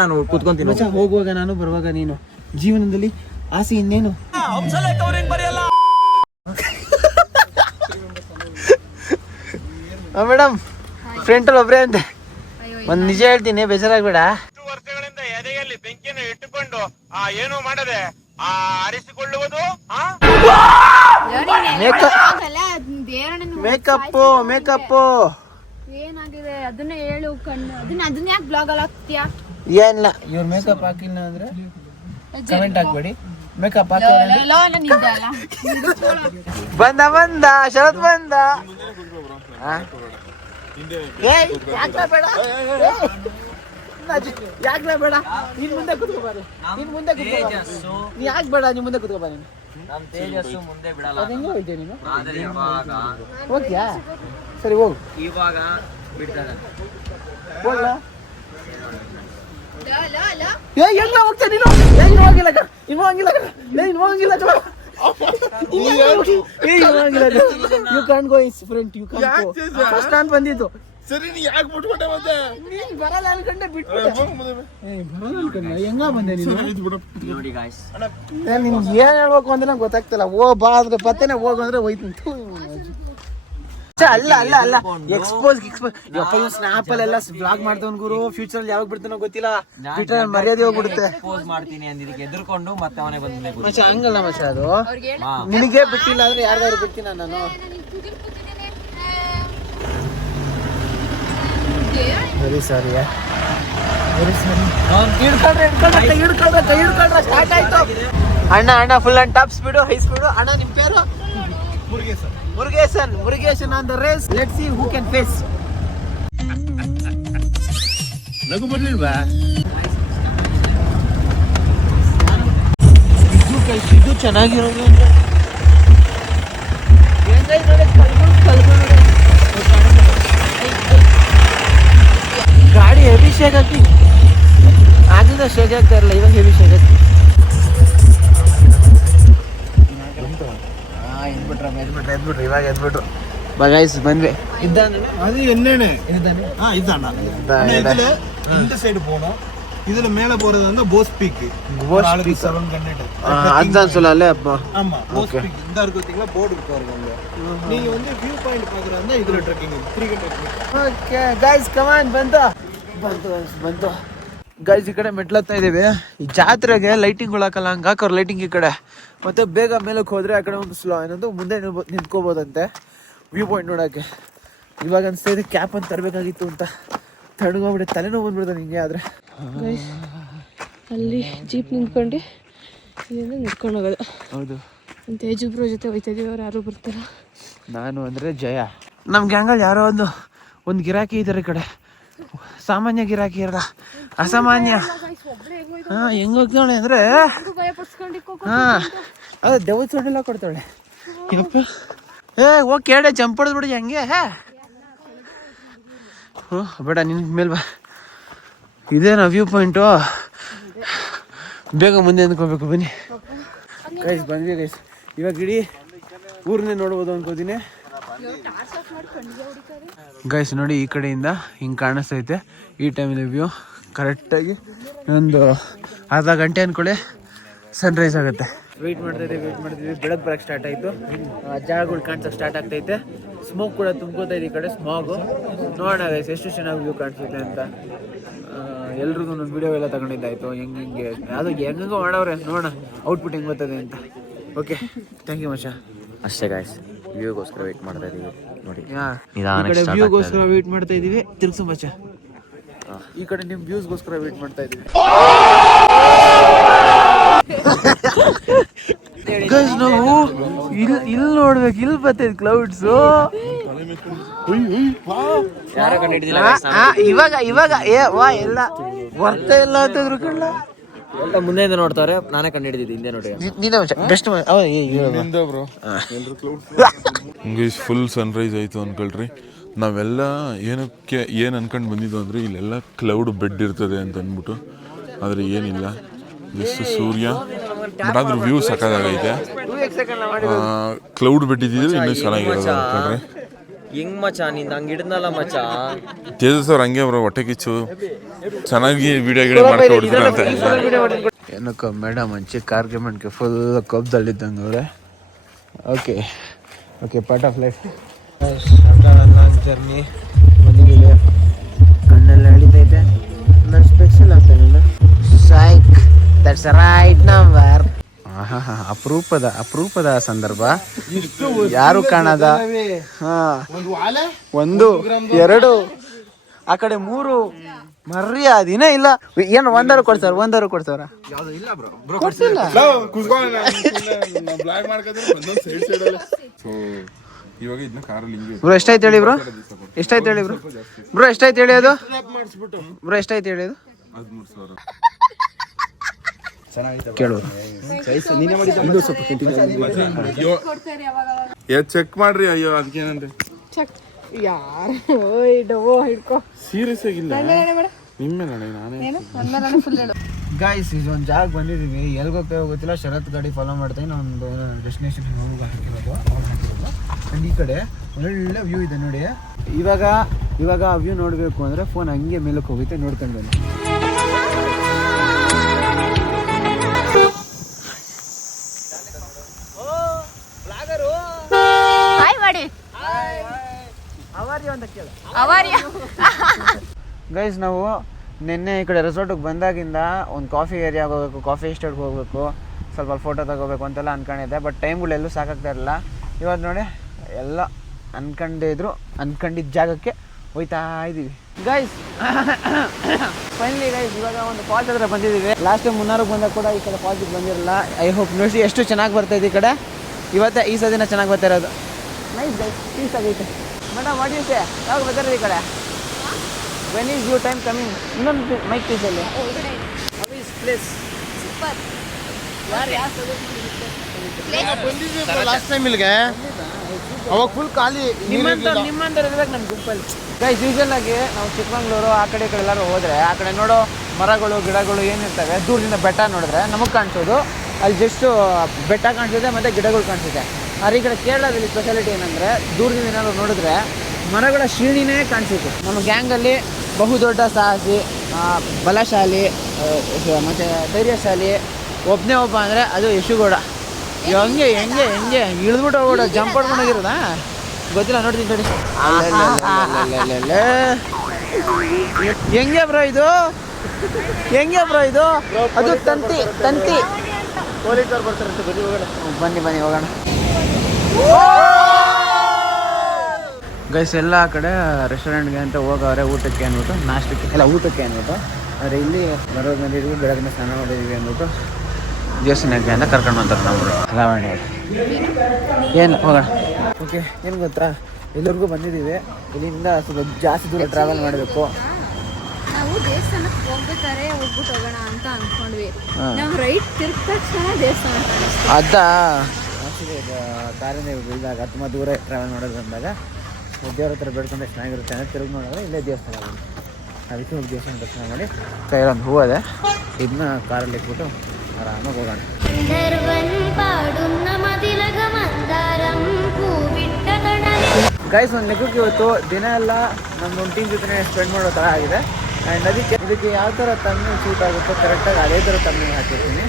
ನಾನು ಕೂತ್ಕೊಂತೀನಿ. ಹೋಗುವಾಗ ನಾನು, ಬರುವಾಗ ನೀನು. ಜೀವನದಲ್ಲಿ ಆಸೆ ಇನ್ನೇನು? ಮೇಡಮ್, ಫ್ರಂಟಲ್ಲಿ ಒಬ್ರೇ ಅಂತೆ. ಒಂದ್ ನಿಜ ಹೇಳ್ತೀನಿ, ಬೇಜಾರಾಗ್ಬೇಡ. ವರ್ಷಗಳಿಂದ ಎದೆಯಲ್ಲಿ ಬೆಂಕಿಯನ್ನು ಇಟ್ಟುಕೊಂಡು ಏನು ಮಾಡದೆ ಆರಿಸಿಕೊಳ್ಳುವುದು ಮೇಕಪ್ ಏನಾಗಿದೆ ಅದನ್ನ ಹೇಳು. ಕಣ್ಣು ಅದನ್ನ ಯಾಕೆ ಬ್ಲಾಗ್ ಅಲ್ಲಿ ಹಾಕ್ತೀಯಾ? ಏನಿಲ್ಲ, ಇವ್ರ ಮೇಕಪ್ ಹಾಕಿಲ್ಲ ಅಂದ್ರೆ ಕಮೆಂಟ್ ಹಾಕ್ಬೇಡಿ. ಮೇಕಪ್ ಹಾಕಿ ಬಂದ ಶರತ್ ಬಂದ. ಯಾಕೆ ಬೇಡ, ನೀನ್ ಮುಂದೆ ಕುತ್ಕೋಬಾರ. ನೀನ್ ಮುಂದೆ ನೀ ಯಾಕೆ ಬೇಡ, ನೀನ್ ಮುಂದೆ ಕುತ್ಕೋಬಾರ. ತೇಜಸ್ಸು ಮುಂದೆ ಬಿಡಲ್ಲ. ಹೆಂಗೆ ಹೋಗ್ತೀಯ ನೀನು? ಆದ್ರೆ ಇವಾಗ ಹೋಗ್ಯಾ? ಸರಿ ಹೋಗು. ಇವಾಗ ಬಿಡ್ತಾನೆ. ಹೋಗ್ಲಾ? ಎಲ್ಲ ಹೋಗ್ತಾ ನೀನು? ಇನ್ನು ಹೋಗಿಲ್ಲ, ಇನ್ನು ಹೋಗಿಲ್ಲ, ಇನ್ನು ಹೋಗಿಲ್ಲ. You can go is friend, you can go. First ನಾನು ಬಂದಿದ್ದು. ಸರಿ, ನೀ ಯಾಕೆ ಬಿಟ್ಬಿಟ್ಟೆ ಮತ್ತೆ? ನೀನ್ ಬರಲ್ಲ ಅನ್ಕೊಂಡೆ ಬಿಟ್ಬಿಟ್ಟೆ. ಬರಲ್ಲ ಅನ್ಕೊಂಡೆ, ಹೆಂಗ ಬಂದೆ ನೀನು? ನೋಡಿ ಗಾಯ್ಸ್, ನಿನ್ಗೆ ಏನ್ ಹೇಳ್ಬೇಕು ಅಂದ್ರೆ ನಂಗೆ ಗೊತ್ತಾಗ್ತಿಲ್ಲ. ಓ ಬಾ ಅಂದ್ರೆ ಬತ್ತೇನೆ, ಹೋಗು ಅಂದ್ರೆ ಹೋಯ್ತು. ಅಲ್ಲ ಅಲ್ಲ ಅಲ್ಲ, ಎಕ್ಸ್ಪೋಸ್ ಯಪ್ಪ. ಇವ್ ಸ್ನಾಪ್ ಅಲ್ಲೆಲ್ಲ ಬ್ಲಾಗ್ ಮಾಡ್ತಾವ್ ಗುರು. ಫ್ಯೂಚರ್ ಅಲ್ಲಿ ಯಾವಾಗ ಬಿಡ್ತಾನೋ ಗೊತ್ತಿಲ್ಲ. ಟ್ವಿಟರ್ ಮರ್ಯಾದೆ ಹೋಗ್ಬಿಡುತ್ತೆ. ಪೋಸ್ ಮಾಡ್ತೀನಿ ಅಂದಿದ್ದಕ್ಕೆ ಎದುರ್ಕೊಂಡು ಮತ್ತೆ ಅವನೇ ಬಂದ. ಮಚ್ಚ ಹಂಗಲ್ಲ ಮಚ್ಚ, ಅದು ನಿನಗೆ ಬಿಟ್ಟಿಲ್ಲ ಅಂದ್ರೆ ಯಾರ್ದಾದ್ರು ಬಿಡ್ತೀನ ನಾನು. Very sorry, very sorry. ಹಿಡ್ಕೊಳ್ರೆ ಸ್ಟಾರ್ಟ್ ಆಯ್ತು. ಅಣ್ಣ full and top speed, high speed. ಅಣ್ಣ ನಿಮ್ ಪೇರು? Murugesan on the race. Let's see who can face. ನಗು ಬರ್ಲಿಲ್ವಾ? ಇದು ಚೆನ್ನಾಗಿರೋದು ಅಂದ್ರೆ ಗಾಡಿ ಹೆವಿ ಶೇಕ್ ಆಗ್ತಿ. ಆಗಿಂದ ಶೇಕ್ ಆಗ್ತಾ ಇರಲ್ಲ, ಇವಾಗ ಹೆವಿ ಶೇಕ್ ಆಗ್ತಿ. ಎದ್ಬಿಟ್ರು ಇವಾಗ ಎದ್ಬಿಟ್ರು. ಬಗಾಯ್ಸ್ ಬಂದ್ವಿ. அது என்னன்னு இதுதானே இதானா இந்த சைடு போணும். இதுல மேல போறது வந்து போஸ் பீக். ஆளுக்கு 700. அதுதான் சொல்லல அப்போ. ஆமா, போஸ் பீக். இந்த இருக்கு பாத்தீங்களா, போர்டு இருக்கு பாருங்க அங்க. நீங்க வந்து வியூ பாயிண்ட் பாக்குறதா இதுல ட்ரெக்கிங் 300. ಓಕೆ ಗೈಸ್ ಕಮಾನ್ ಬಂತು ಗೈಸ್. ಈ ಕಡೆ ಮೆಟ್ಲತ್ತಾ ಇದೀವಿ. ಈ ಜಾತ್ರೆಗೆ ಲೈಟಿಂಗ್ ಹಾಕಲ್ಲ, ಹಂಗೆ ಹಾಕೋರು ಲೈಟಿಂಗ್ ಈ ಕಡೆ. ಮತ್ತೆ ಬೇಗ ಮೇಲಕ್ಕೆ ಹೋದ್ರೆ ಆ ಕಡೆ ಒಂದು ಸ್ಲೋ ಏನಂದು ಮುಂದೆ ನಿಂತ್ಕೋಬೋದಂತೆ ವ್ಯೂ ಪಾಯಿಂಟ್ ನೋಡೋಕ್ಕೆ. ಇವಾಗ ಅನಿಸ್ತಾ ಇದೆ ಕ್ಯಾಪ್ ಅಂತ ತರಬೇಕಾಗಿತ್ತು ಅಂತ. ತಣ್ಣಗೋಗ್ಬಿಡುತ್ತೆ, ತಲೆನೋವು ಬಂದ್ಬಿಡ್ದೆ ನಿಂಗೆ. ಆದರೆ ಅಲ್ಲಿ ಜೀಪ್ ನಿಂತ್ಕೊಂಡು ಇಲ್ಲಿಂದ ನಿಂತ್ಕೊಂಡು ಹೋಗೋದು. ಹೌದು, ತೇಜುಬ್ರ ಜೊತೆ ಹೋಯ್ತಾ ಇದೀವಿ. ಅವ್ರು ಯಾರು ಬರ್ತಾರ. ನಾನು ಅಂದರೆ ಜಯ. ನಮ್ಮ ಗ್ಯಾಂಗಲ್ಲಿ ಯಾರೋ ಒಂದು ಗಿರಾಕಿ ಇದ್ದಾರೆ ಈ ಕಡೆ. ಸಾಮಾನ್ಯ ಗಿರಾಕಿ ಇರಲ್ಲ, ಅಸಾಮಾನ್ಯ. ಹಾಂ, ಹೆಂಗೆ ಹೋಗ್ತಾಳೆ ಅಂದರೆ ಹಾಂ, ಅದು ದೆವ್ವದ ಸೊಂಡೆಲ್ಲ ಕೊಡ್ತಾಳೆ. ಯಪ್ಪ, ಹೋಗಿ ಕೇಳೆ ಜಂಪ್ ಹೊಡೆದ್ಬಿಡಿ ಹೆಂಗೆ. ಬೇಡ, ನಿನ್ನ ಮೇಲೆ ಬಾ. ಇದೇನಾ ವ್ಯೂ ಪಾಯಿಂಟು? ಬೇಗ ಮುಂದೆ ಅಂದ್ಕೋಬೇಕು. ಬನ್ನಿ ಗೈಸ್, ಬಂದ್ವಿ ಗೈಸ್. ಇವಾಗ ಇಡೀ ಊರನ್ನೇ ನೋಡ್ಬೋದು ಅನ್ಕೋತೀನಿ ಗೈಸ್. ನೋಡಿ, ಈ ಕಡೆಯಿಂದ ಹಿಂಗೆ ಕಾಣಿಸ್ತೈತೆ ಈ ಟೈಮಲ್ಲಿ ವ್ಯೂ. ಕರೆಕ್ಟಾಗಿ ಒಂದು ಅರ್ಧ ಗಂಟೆ ಅಂದ್ಕೊಳ್ಳಿ ಸನ್ರೈಸ್ ಆಗುತ್ತೆ. ವೆಯ್ಟ್ ಮಾಡ್ತಿದ್ದೀವಿ. ಬೆಳಗ್ಗೆ ಬರೋಕ್ಕೆ ಸ್ಟಾರ್ಟ್ ಆಯಿತು. ಜಾಗಗಳು ಕಾಣಿಸೋಕೆ ಸ್ಟಾರ್ಟ್ ಆಗ್ತೈತೆ. ಸ್ಮೋಕ್ ಕೂಡ ತುಂಬ್ಕೋತಾ ಇದೆ ಈ ಕಡೆ, ಸ್ಮಾಗು. ನೋಡೋಣ ಗೈಸ್ ಎಷ್ಟು ಚೆನ್ನಾಗಿ ವ್ಯೂ ಕಾಣಿಸುತ್ತೆ ಅಂತ. ಎಲ್ರಿಗೂ ಒಂದು ವಿಡಿಯೋ ಎಲ್ಲ ತಗೊಂಡಿದ್ದಾಯಿತು. ಹೆಂಗೆ ಅದು ಹೆಂಗೋ ಮಾಡವ್ರೆ, ನೋಡೋಣ ಔಟ್ಪುಟ್ ಹೆಂಗೆ ಬರ್ತದೆ ಅಂತ. ಓಕೆ, ಥ್ಯಾಂಕ್ ಯು ಮಚ್ಚ. ಅಷ್ಟೇ ಗಾಯ್ಸ್, ವ್ಯೂಗೋಸ್ಕರ ವೆಯ್ಟ್ ಮಾಡ್ತಾ ಇದೀವಿ ನೋಡಿ. ಈ ಕಡೆ ವ್ಯೂಗೋಸ್ಕರ ವೆಯ್ಟ್ ಮಾಡ್ತಾ ಇದೀವಿ. ತಿರ್ಗ್ಸು ಮಚ್ಚ. ಈ ಕಡೆ ನಿಮ್ಮ ವ್ಯೂಸ್ಗೋಸ್ಕರ ವೆಯ್ಟ್ ಮಾಡ್ತಾ ಇದೀವಿ ಗೈಸ್. ನಾವು ಇಲ್ಲಿ ನೋಡ್ಬೇಕು, ಇಲ್ಲಿ ಬರ್ತೈತೆ ಕ್ಲೌಡ್ಸು. ಇವಾಗ ಎಲ್ಲ ಬರ್ತಾ ಇಲ್ಲ ಅಂತಂದ್ರು ಕಳ್ಳ. ಎಲ್ಲ ಮುಂದೆಯಿಂದ ನೋಡ್ತಾರೆ, ನಾನೇ ಕಂಡು ಹಿಡಿದಿದ್ದು ಹಿಂದೆ ನೋಡಿ. ಫುಲ್ ಸನ್ರೈಸ್ ಆಯಿತು ಅನ್ಕೊಳ್ರಿ. ನಾವೆಲ್ಲ ಏನು ಅನ್ಕೊಂಡು ಬಂದಿದ್ದು ಅಂದರೆ ಇಲ್ಲೆಲ್ಲ ಕ್ಲೌಡ್ ಬೆಡ್ ಇರ್ತದೆ ಅಂತ ಅಂದ್ಬಿಟ್ಟು, ಆದರೆ ಏನಿಲ್ಲ, ಜಸ್ಟ್ ಸೂರ್ಯ. ಬಟ್ ಆದ್ರೂ ವ್ಯೂ ಸಕ್ಕತ್ತಾಗೈತೆ. ಕ್ಲೌಡ್ ಬೆಡ್ ಇದ್ದಿದ್ರೆ ಇನ್ನೂ ಚೆನ್ನಾಗಿರೋದು ಅನ್ಕೊಳ್ರಿ. ಹೆಂಗ್ ಮಚ್ಚ ನಿಂದ ಹಂಗೆ ಹಿಡಿದ್ನಲ್ಲ ಮಚ್ಚ. ತೇಜಸ್ ಅವ್ರು ಹಂಗೆ ಬ್ರೋ, ಹೊಟ್ಟೆ ಕಿಚ್ಚು, ಚೆನ್ನಾಗಿ ವಿಡಿಯೋಗಳು ಮಾಡ್ಕೊಡ್ತಾರೆ ಅಂತ. ಏನಕ್ಕ ಮೇಡಮ್ ಹಂಚಿ ಕಾರ್ಗ್ಯುಮೆಂಟ್ಗೆ ಫುಲ್ ಕಬ್ದಲ್ಲಿದ್ದಂಗೆ ಅವರೇ. Okay part of life. Long journey ಬಂದಿದ್ದೀವಿ. ಕಣ್ಣೆಲ್ಲ ಎಳಿತೈತೆ. ನನ್ನ ಸ್ಪೆಷಲ್ ಆಗ್ತಾನೆ ಸೈಕ್. That's right number. ಅಪರೂಪದ ಸಂದರ್ಭ. ಯಾರು ಕಾಣದ. ಒಂದು 2 ಆ ಕಡೆ 3 ಮರ್ಯಾದಿನೇ ಇಲ್ಲ. ಏನು ಒಂದಾರು ಕೊಡ್ತಾರ? ಬ್ರೋ ಎಷ್ಟಾಯ್ತು ಹೇಳಿ ಬ್ರೋ? ಎಷ್ಟಾಯ್ತು ಹೇಳಿ ಅದು? ಬ್ರೋ ಎಷ್ಟಾಯ್ತು ಹೇಳಿ ಅದು? 13,000 ಕೇಳು. ಚೆಕ್ ಮಾಡ್ರಿ. ಅಯ್ಯೋ ಅದಕ್ಕೇನಂದ್ರೆ ಸೀರಿಯಸ್ ಆಗಿಲ್ಲ. ಗಾಯ್ಸ್, ಇದೊಂದು ಜಾಗ ಬಂದಿದ್ದೀವಿ. ಎಲ್ಲಿಗೆ ಹೋಗ್ತೇವೆ ಗೊತ್ತಿಲ್ಲ. ಶರತ್ ಗಾಡಿ ಫಾಲೋ ಮಾಡ್ತೀನಿ. ಒಂದು ಡೆಸ್ಟಿನೇಷನ್ ಹೋಗಿ ಹಾಕಿರೋದು. ಆ್ಯಂಡ್ ಈ ಕಡೆ ಒಳ್ಳೆ ವ್ಯೂ ಇದೆ ನೋಡಿ. ಇವಾಗ ಆ ವ್ಯೂ ನೋಡಬೇಕು ಅಂದರೆ ಫೋನ್ ಹಂಗೆ ಮೇಲಕ್ಕೆ ಹೋಗುತ್ತೆ. ನೋಡ್ಕೊಂಡು ಬನ್ನಿ. ಗೈಸ್, ನಾವು ನಿನ್ನೆ ಈ ಕಡೆ ರೆಸಾರ್ಟಿಗೆ ಬಂದಾಗಿಂದ ಒಂದು ಕಾಫಿ ಏರಿಯಾಗೆ ಹೋಗ್ಬೇಕು, ಕಾಫಿ ಎಸ್ಟೇಟ್ಗೆ ಹೋಗಬೇಕು, ಸ್ವಲ್ಪ ಫೋಟೋ ತಗೋಬೇಕು ಅಂತೆಲ್ಲ ಅನ್ಕೊಂಡಿದ್ದೆ. ಬಟ್ ಟೈಮ್ಗಳೆಲ್ಲೂ ಸಾಕಾಗ್ತಾ ಇರಲಿಲ್ಲ. ಇವತ್ತು ನೋಡಿ ಎಲ್ಲ ಅನ್ಕೊಂಡಿದ್ದ ಜಾಗಕ್ಕೆ ಹೋಯ್ತಾ ಇದ್ದೀವಿ ಗೈಸ್. ಫೈನಲಿ ಗೈಸ್, ಇವಾಗ ಒಂದು ಫಾಲ್ಸ್ ಹತ್ರ ಬಂದಿದ್ದೀವಿ. ಲಾಸ್ಟ್ ಟೈಮ್ ಮುನ್ನಾರಿಗೆ ಬಂದಾಗ ಕೂಡ ಈ ಕಡೆ ಫಾಲ್ಸಿಗೆ ಬಂದಿರಲಿಲ್ಲ. ಐ ಹೋಪ್ ನೋಡಿ ಎಷ್ಟು ಚೆನ್ನಾಗಿ ಬರ್ತಾಯಿದೆ ಈ ಕಡೆ. ಈ ಸದಿನ ಚೆನ್ನಾಗಿ ಬರ್ತಾ ಇರೋದು. ನೈಸ್ ಗೈಸ್, ಪೀಸ್ ಆಗೈತೆ. Madam what you say? ಯಾವಾಗ ಬರ್ತಾರೆ ಈ ಕಡೆ? When is your time coming? ಇನ್ನೊಂದು ಮೈಕ್ ಪೀಸಲ್ಲಿ ಪ್ಲೇಸ್ ಸೂಪರ್. ಲಾಸ್ಟ್ ಟೈಮ್ ಇಲ್ಲಿಗೆ ಅವಾಗ ಫುಲ್ ಖಾಲಿ. ನಿಮ್ಮಂತ ಇರ್ಬೇಕು ನಮ್ಮ ಗುಂಪಲ್ಲಿ ಗೈಸ್. ಯೂಶಲ್ ಆಗಿ ನಾವು ಚಿಕ್ಕಮಂಗ್ಳೂರು ಆ ಕಡೆ ಎಲ್ಲರೂ ಹೋದರೆ ಆ ಕಡೆ ನೋಡೋ ಮರಗಳು ಗಿಡಗಳು ಏನಿರ್ತವೆ, ದೂರದಿಂದ ಬೆಟ್ಟ ನೋಡಿದ್ರೆ ನಮಗೆ ಕಾಣಿಸೋದು ಅಲ್ಲಿ ಜಸ್ಟು ಬೆಟ್ಟ ಕಾಣಿಸುತ್ತೆ ಮತ್ತು ಗಿಡಗಳು ಕಾಣಿಸುತ್ತೆ. ಆದರೆ ಈ ಕಡೆ ಕೇರಳದಲ್ಲಿ ಸ್ಪೆಷಾಲಿಟಿ ಏನಂದರೆ ದೂರದಿಂದ ಏನಾದ್ರು ನೋಡಿದ್ರೆ ಮರಗಳ ಶ್ರೇಣಿನೇ ಕಾಣಿಸುತ್ತೆ. ನಮ್ಮ ಗ್ಯಾಂಗಲ್ಲಿ ಬಹುದೊಡ್ಡ ಸಾಹಸಿ ಬಲಶಾಲಿ ಮತ್ತು ಧೈರ್ಯಶಾಲಿ ಒಬ್ಬನೇ ಒಬ್ಬ ಅಂದರೆ ಅದು ಯಶುಗೌಡ. ಹಂಗೆ ಹೆಂಗೆ ಹೆಂಗೆ ಇಳಿದ್ಬಿಟ್ಟು ಹೋಗೋಡ ಜಂಪ್ ಮಾಡ್ಕೊಂಡೋಗಿರೋದಾ ಗೊತ್ತಿಲ್ಲ, ನೋಡ್ತೀನಿ ಕಡೆ. ಹೆಂಗೆ ಬ್ರೋ ಇದು, ಹೆಂಗೆ ಬ್ರೋ ಇದು? ಅದು ತಂತಿ ತಂತಿ. ಪೊಲೀಸರು ಬರ್ತಾರೆ, ಬನ್ನಿ ಬನ್ನಿ ಹೋಗೋಣ. ಗೈಸ್ ಎಲ್ಲ ಕಡೆ ರೆಸ್ಟೋರೆಂಟ್ಗೆ ಅಂತ ಹೋಗವ್ರೆ, ಊಟಕ್ಕೆ ಅಂದ್ಬಿಟ್ಟು, ನಾಷ್ಟಕ್ಕೆ ಎಲ್ಲ ಊಟಕ್ಕೆ ಅಂದ್ಬಿಟ್ಟು. ಆದರೆ ಇಲ್ಲಿ ಬರೋದು ಬಂದಿದ್ವಿ, ಬೆಳಗ್ಗೆ ಸ್ನಾನ ಮಾಡಿದ್ವಿ ಅಂದ್ಬಿಟ್ಟು ದೇವಸ್ಥಾನಕ್ಕೆ ಅಂತ ಕರ್ಕೊಂಡು ಬಂತಾರೆ ನಾವು ಲಾವಣ್ಯ. ಏನು ಹೋಗೋಣ. ಓಕೆ, ಏನು ಗೊತ್ತಾ, ಎಲ್ಲರಿಗೂ ಬಂದಿದ್ದೀವಿ. ಇಲ್ಲಿಂದ ಸ್ವಲ್ಪ ಜಾಸ್ತಿ ದೂರ ಟ್ರಾವೆಲ್ ಮಾಡಬೇಕು. ನಾವು ದೇವಸ್ಥಾನಕ್ಕೆ ಹೋಗ್ಬೇಕಾದ್ರೆ ಹೋಗ್ಬಿಟ್ಟು ಹೋಗೋಣ ಅಂತ ಅನ್ಕೊಂಡ್ವಿ. ನಾವು ರೈಟ್ ತಿರುಗಿದ ತಕ್ಷಣ ದೇವಸ್ಥಾನ ಕಾಣಿಸ್ತು. ಅದಾ ಆಕ್ಚುಲಿ ಕಾರಿಂದ ಇದ್ದಾಗ ತುಂಬ ದೂರ ಟ್ರಾವೆಲ್ ಮಾಡೋದು ಅಂದಾಗ ದೇವ್ರ ಹತ್ರ ಬೇಡ್ಕೊಂಡ್ರೆ ಚೆನ್ನಾಗಿರುತ್ತೆ ಅಂದರೆ ತಿರುಗಿ ನೋಡಿದ್ರೆ ಇಲ್ಲೇ ದೇವಸ್ಥಾನ ಬಂದು ಅದಕ್ಕೆ ಹೋಗಿ ದೇವಸ್ಥಾನ ದರ್ಶನ ಮಾಡಿ ಕೈಲೊಂದು ಹೂ ಅದೇ, ಇದನ್ನ ಕಾರಲ್ಲಿ ಇಟ್ಬಿಟ್ಟು ಆರಾಮಾಗಿ ಹೋಗೋಣ. ಗೈಸ್, ಒಂದು ಲೆಕ್ಕಕ್ಕೆ ಇವತ್ತು ದಿನ ಎಲ್ಲ ನಮ್ಮ ಒಂದು ಟೀಮ್ ಜೊತೆ ಸ್ಪೆಂಡ್ ಮಾಡೋ ಥರ ಆಗಿದೆ. ಆ್ಯಂಡ್ ಇದಕ್ಕೆ ಯಾವ ಥರ ತಮ್ಮಿ ಸೂಟ್ ಆಗುತ್ತೋ ಕರೆಕ್ಟಾಗಿ ಅದೇ ಥರ ತಮ್ಮಿ ಹಾಕಿರ್ತೀನಿ.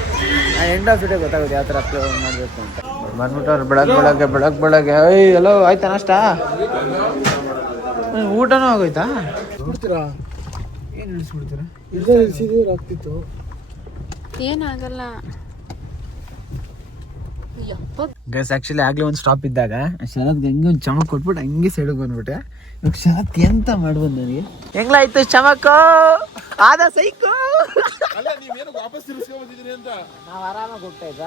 ಆ್ಯಂಡ್ ಎಂಡ್ ಆಫ್ ವಿಡಿಯೋ ಗೊತ್ತಾಗುತ್ತೆ ಯಾವ ಥರ ಅಪ್ಲೋಡ್ ಮಾಡಬೇಕು ಅಂತ. ಬಂದ್ಬಿಟ್ಟು ಅವ್ರು ಬೆಳಗ್ಗೆ ಏಯ್ ಎಲ್ಲೋ ಆಯ್ತಾ ನಾಷ್ಟ? ಊಟನೂ ಆಗೋಯ್ತಾ? ನೋಡ್ತೀರಾ ಏನು ನಿಲ್ಲಿಸ್ಬಿಡ್ತೀರಾ? ಇಲ್ಲ ಇಳಿಸಿದ್ರೆ ಆಗ್ತಿತ್ತು. ಏನಾಗಲ್ಲ. ಗೈಸ್, ಆ್ಯಕ್ಚುಲಿ ಆಗಲೇ ಒಂದು ಸ್ಟಾಪ್ ಇದ್ದಾಗ ಶರತ್ಗೆ ಹೆಂಗೆ ಒಂದು ಚಮಕ್ ಕೊಟ್ಬಿಟ್ಟು ಹಂಗೆ ಸೈಡಿಗೆ ಬಂದ್ಬಿಟ್ಟೆ. ಇವಾಗ ಶರತ್ ಎಂತ ಮಾಡ್ಬೋದು ನನಗೆ? ಹೆಂಗ್ಲಾಯ್ತು ಚಮಕ ಆದ ಸೈಕು? ನಾವು ಆರಾಮಾಗಿ ಹೋಗ್ತಾ ಇದ್ದ,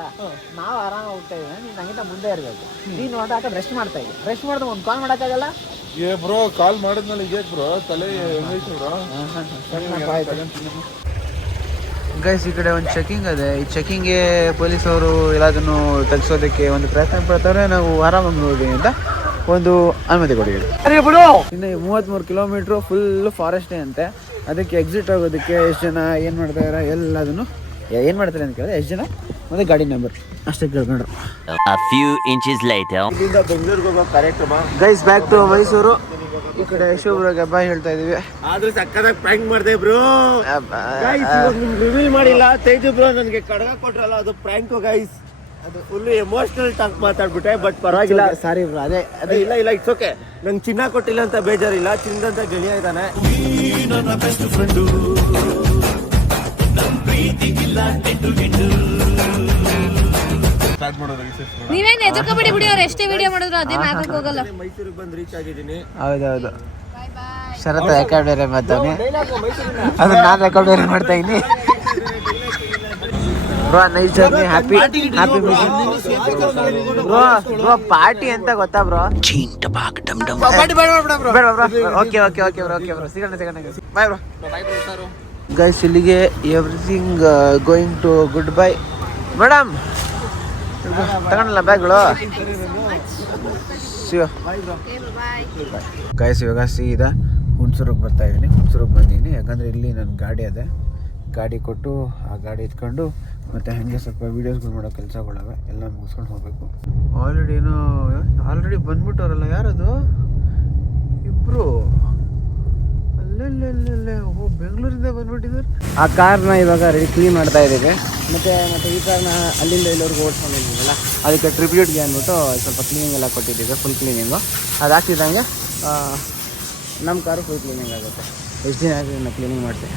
ನಾವು ಆರಾಮಾಗಿ ಹೋಗ್ತಾ ಇದ್ದ. ನೀನು ನಂಗಿಂತ ಮುಂದೆ ಇರಬೇಕು. ನೀನು ನೋಡಾಕ ರೆಸ್ಟ್ ಮಾಡ್ತಾ ಇದ್ದೆ. ರೆಸ್ಟ್ ಮಾಡಿದ್ರೆ ಒಂದು ಕಾಲ್ ಮಾಡೋಕ್ಕಾಗಲ್ಲ. ಏ ಬ್ರೋ, ಕಾಲ್ ಮಾಡಿದ್ಮೇಲೆ ಈಗ ಬ್ರೋ ತಲೆ ಹೆಂಗೈತೆ ಬ್ರೋ? ಗೈಸ್, ಈ ಕಡೆ ಒಂದು ಚೆಕಿಂಗ್ ಅದೇ. ಈ ಚೆಕಿಂಗ್ಗೆ ಪೊಲೀಸವರು ಎಲ್ಲದನ್ನು ತೆಗೆಸೋದಕ್ಕೆ ಒಂದು ಪ್ರಯತ್ನ ಪಡ್ತಾರೆ. ನಾವು ಆರಾಮಾಗಿ ನೋಡಿ ಅಂತ ಒಂದು ಅನುಮತಿ ಕೊಟ್ಟಿದ್ದೀವಿ. ಇನ್ನು 33 ಕಿಲೋಮೀಟ್ರು ಫುಲ್ ಫಾರೆಸ್ಟೇ ಅಂತೆ. ಅದಕ್ಕೆ ಎಕ್ಸಿಟ್ ಆಗೋದಕ್ಕೆ ಎಷ್ಟು ಜನ ಏನು ಮಾಡ್ತಾರೆ ಎಲ್ಲದನ್ನು ಏನು ಮಾಡ್ತಾರೆ ಅಂತ ಕೇಳಿದ್ರೆ ಎಷ್ಟು ಜನ ಮತ್ತು ಗಾಡಿ ನಂಬರ್ ಅಷ್ಟೇ ಕೇಳ್ಕೊಂಡ್ರು. ಇಲ್ಲಿಂದ ಬೆಂಗಳೂರಿಗೆ ಹೋಗೋ ಕಾರ್ಯಕ್ರಮ. Guys, back to Mysuru. ಈ ಕಡೆ ಯಶೋಬ್ರಿಗೆ ಬಾಯ್ ಹೇಳ್ತಾ ಇದೀವಿ. ಆದ್ರೂ ಸಕ್ಕದಾಗಿ ಪ್ರ್ಯಾಂಕ್ ಮಾಡಿದೆ ಬ್ರೋ. ನಿಮ್ಗೆ ರಿವೀಲ್ ಮಾಡಿಲ್ಲ. ತೇಜು ಬ್ರೋ ನನಗೆ ಕಡಗ ಕೊಟ್ರಲ್ಲ, ಅದು ಪ್ರ್ಯಾಂಕ್ ಗೈಸ್. ಅದು ಫುಲ್ ಎಮೋಷನಲ್ ಟಾಕ್ ಮಾತಾಡ್ಬಿಟ್ಟೆ. ಬಟ್ ಪರವಾಗಿಲ್ಲ, ಸಾರಿ ಬ್ರೋ. ಅದೇ ಇಲ್ಲ ಇಟ್ಸ್ ಓಕೆ. ನಂಗೆ ಚಿನ್ನ ಕೊಟ್ಟಿಲ್ಲ ಅಂತ ಬೇಜಾರಿಲ್ಲ. ಚಿನ್ನದಂತ ಗೆಳೆಯ ಇದ್ದಾನೆ. ನೀವೇನು ಎದುರ್ಕೊಬಿಡಿ ಬಿಡಿ, ಅವ್ರು ಎಷ್ಟೇ ವಿಡಿಯೋ ಮಾಡಿದ್ರು ಅದೇ ಮ್ಯಾಗಕ್ಕೆ ಹೋಗಲ್ಲ. ಮೈಸೂರಿಗೆ ಬಂದು ರೀಚ್ ಆಗಿದ್ದೀನಿ. ಹೌದೌದು. ಶರತ್ ರೆಕಾರ್ಡ್ ಬೇರೆ ಮಾಡ್ತಾನೆ, ಅದನ್ನ ನಾನು ರೆಕಾರ್ಡ್ ಬೇರೆ ಮಾಡ್ತಾ ಇದ್ದೀನಿ. Bro, nice journey, happy bro. Party ಅಂತ ಗೊತ್ತಾ ಬ್ರೋ? ಓಕೆ ಬ್ರೋ, ಸಿಗೋಣ. Bye bro. ಗೈಸ್, ಇಲ್ಲಿಗೆ everything going to good bye. Madam ತಗೊಂಡಲ್ಲ ಬ್ಯಾಗ್ಗಳು? ಗೈಸ್, ಇವಾಗ ಸೀದಾ ಹುಣಸೂರಿಗೆ ಬರ್ತಾ ಇದ್ದೀನಿ. ಹುಣಸೂರಿಗೆ ಬಂದಿದ್ದೀನಿ ಯಾಕಂದರೆ ಇಲ್ಲಿ ನನ್ನ ಗಾಡಿ ಅದೇ. ಗಾಡಿ ಕೊಟ್ಟು ಆ ಗಾಡಿ ಎತ್ಕೊಂಡು ಮತ್ತು ಹಾಗೆ ಸ್ವಲ್ಪ ವೀಡಿಯೋಸ್ಗಳು ಮಾಡೋ ಕೆಲಸಗಳವೆ ಎಲ್ಲ ಮುಗಿಸ್ಕೊಂಡು ಹೋಗಬೇಕು. ಆಲ್ರೆಡಿ ಬಂದ್ಬಿಟ್ಟವ್ರಲ್ಲ. ಯಾರದು? ಇಬ್ಬರು ಅಲ್ಲೇ ಬೆಂಗಳೂರಿಂದ ಬಂದ್ಬಿಟ್ಟಿದ್ದಾರೆ. ಆ ಕಾರ್ನ ಇವಾಗ ಕ್ಲೀನ್ ಮಾಡ್ತಾ ಇದ್ದೀವಿ. ಮತ್ತು ಈ ಕಾರ್ನ ಅಲ್ಲಿಂದ ಇಲ್ಲಿವರೆಗೂ ಓಡಿಸ್ಕೊಂಡಿದ್ದೀವಲ್ಲ, ಅದಕ್ಕೆ ಟ್ರಿಬ್ಯೂಟ್ಗೆ ಅಂದ್ಬಿಟ್ಟು ಸ್ವಲ್ಪ ಕ್ಲೀನಿಂಗ್ ಎಲ್ಲ ಕೊಟ್ಟಿದ್ದೀವಿ. ಫುಲ್ ಕ್ಲೀನಿಂಗು ಅದು ಆಗ್ತಿದ್ದಂಗೆ ನಮ್ಮ ಕಾರು ಫುಲ್ ಕ್ಲೀನಿಂಗ್ ಆಗುತ್ತೆ. ಎಷ್ಟು ದಿನ ಆಗಿದೆ ನಾನು ಕ್ಲೀನಿಂಗ್ ಮಾಡ್ತೀನಿ.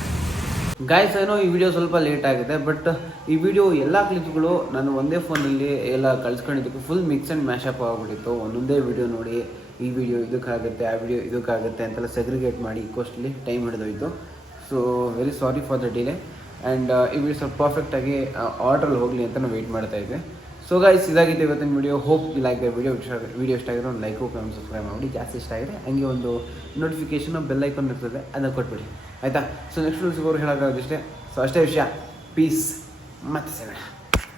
ಗಾಯ್ಸ್, ಏನೋ ಈ ವಿಡಿಯೋ ಸ್ವಲ್ಪ ಲೇಟ್ ಆಗಿದೆ. ಬಟ್ ಈ ವಿಡಿಯೋ ಎಲ್ಲ ಕ್ಲಿಪ್ಗಳು ನಾನು ಒಂದೇ ಫೋನಲ್ಲಿ ಎಲ್ಲ ಕಳ್ಸ್ಕೊಂಡಿದ್ದಕ್ಕೆ ಫುಲ್ ಮಿಕ್ಸ್ ಆ್ಯಂಡ್ ಮ್ಯಾಶಪ್ ಆಗಿಬಿಟ್ಟಿತ್ತು. ಒಂದೊಂದೇ ವಿಡಿಯೋ ನೋಡಿ ಈ ವಿಡಿಯೋ ಇದಕ್ಕಾಗುತ್ತೆ, ಆ ವಿಡಿಯೋ ಇದಕ್ಕಾಗುತ್ತೆ ಅಂತೆಲ್ಲ ಸೆಗ್ರಿಗೇಟ್ ಮಾಡಿ ಕೋಸ್ಟ್ಲಿ ಟೈಮ್ ಹಿಡಿದೋಯ್ತು. So very sorry for the delay. And ಈ ವಿಡಿಯೋ ಸ್ವಲ್ಪ ಪರ್ಫೆಕ್ಟಾಗಿ ಆರ್ಡ್ರಲ್ಲಿ ಹೋಗಲಿ ಅಂತ ನಾವು ವೆಯ್ಟ್ ಮಾಡ್ತಾ ಇದ್ದೆ. ಸೊ ಗೈಸ್, ಇದಾಗಿದೆ ಇವತ್ತಿನ video. Hope you like the video ಇಷ್ಟ ಆಗಿರೋ ಒಂದು ಲೈಕು ಕಮೆಂಟ್ ಸಬ್ಸ್ಕ್ರೈಬ್ ಮಾಡಿ. ಜಾಸ್ತಿ ಇಷ್ಟ ಆಗಿದೆ ಹಂಗೆ ಒಂದು ನೋಟಿಫಿಕೇಷನು ಬೆಲ್ ಐಕಾನ್ ಇರ್ತದೆ, ಅದನ್ನು ಕೊಟ್ಬಿಡಿ ಆಯಿತಾ. ಸೊ ನೆಕ್ಸ್ಟ್ ಸಿಗೋರು ಹೇಳೋಕ್ಕಾಗೋದಿಷ್ಟೇ. ಸೊ ಅಷ್ಟೇ ವಿಷಯ. ಪೀಸ್, ಮತ್ತೆ ಸಿಗೋಣ.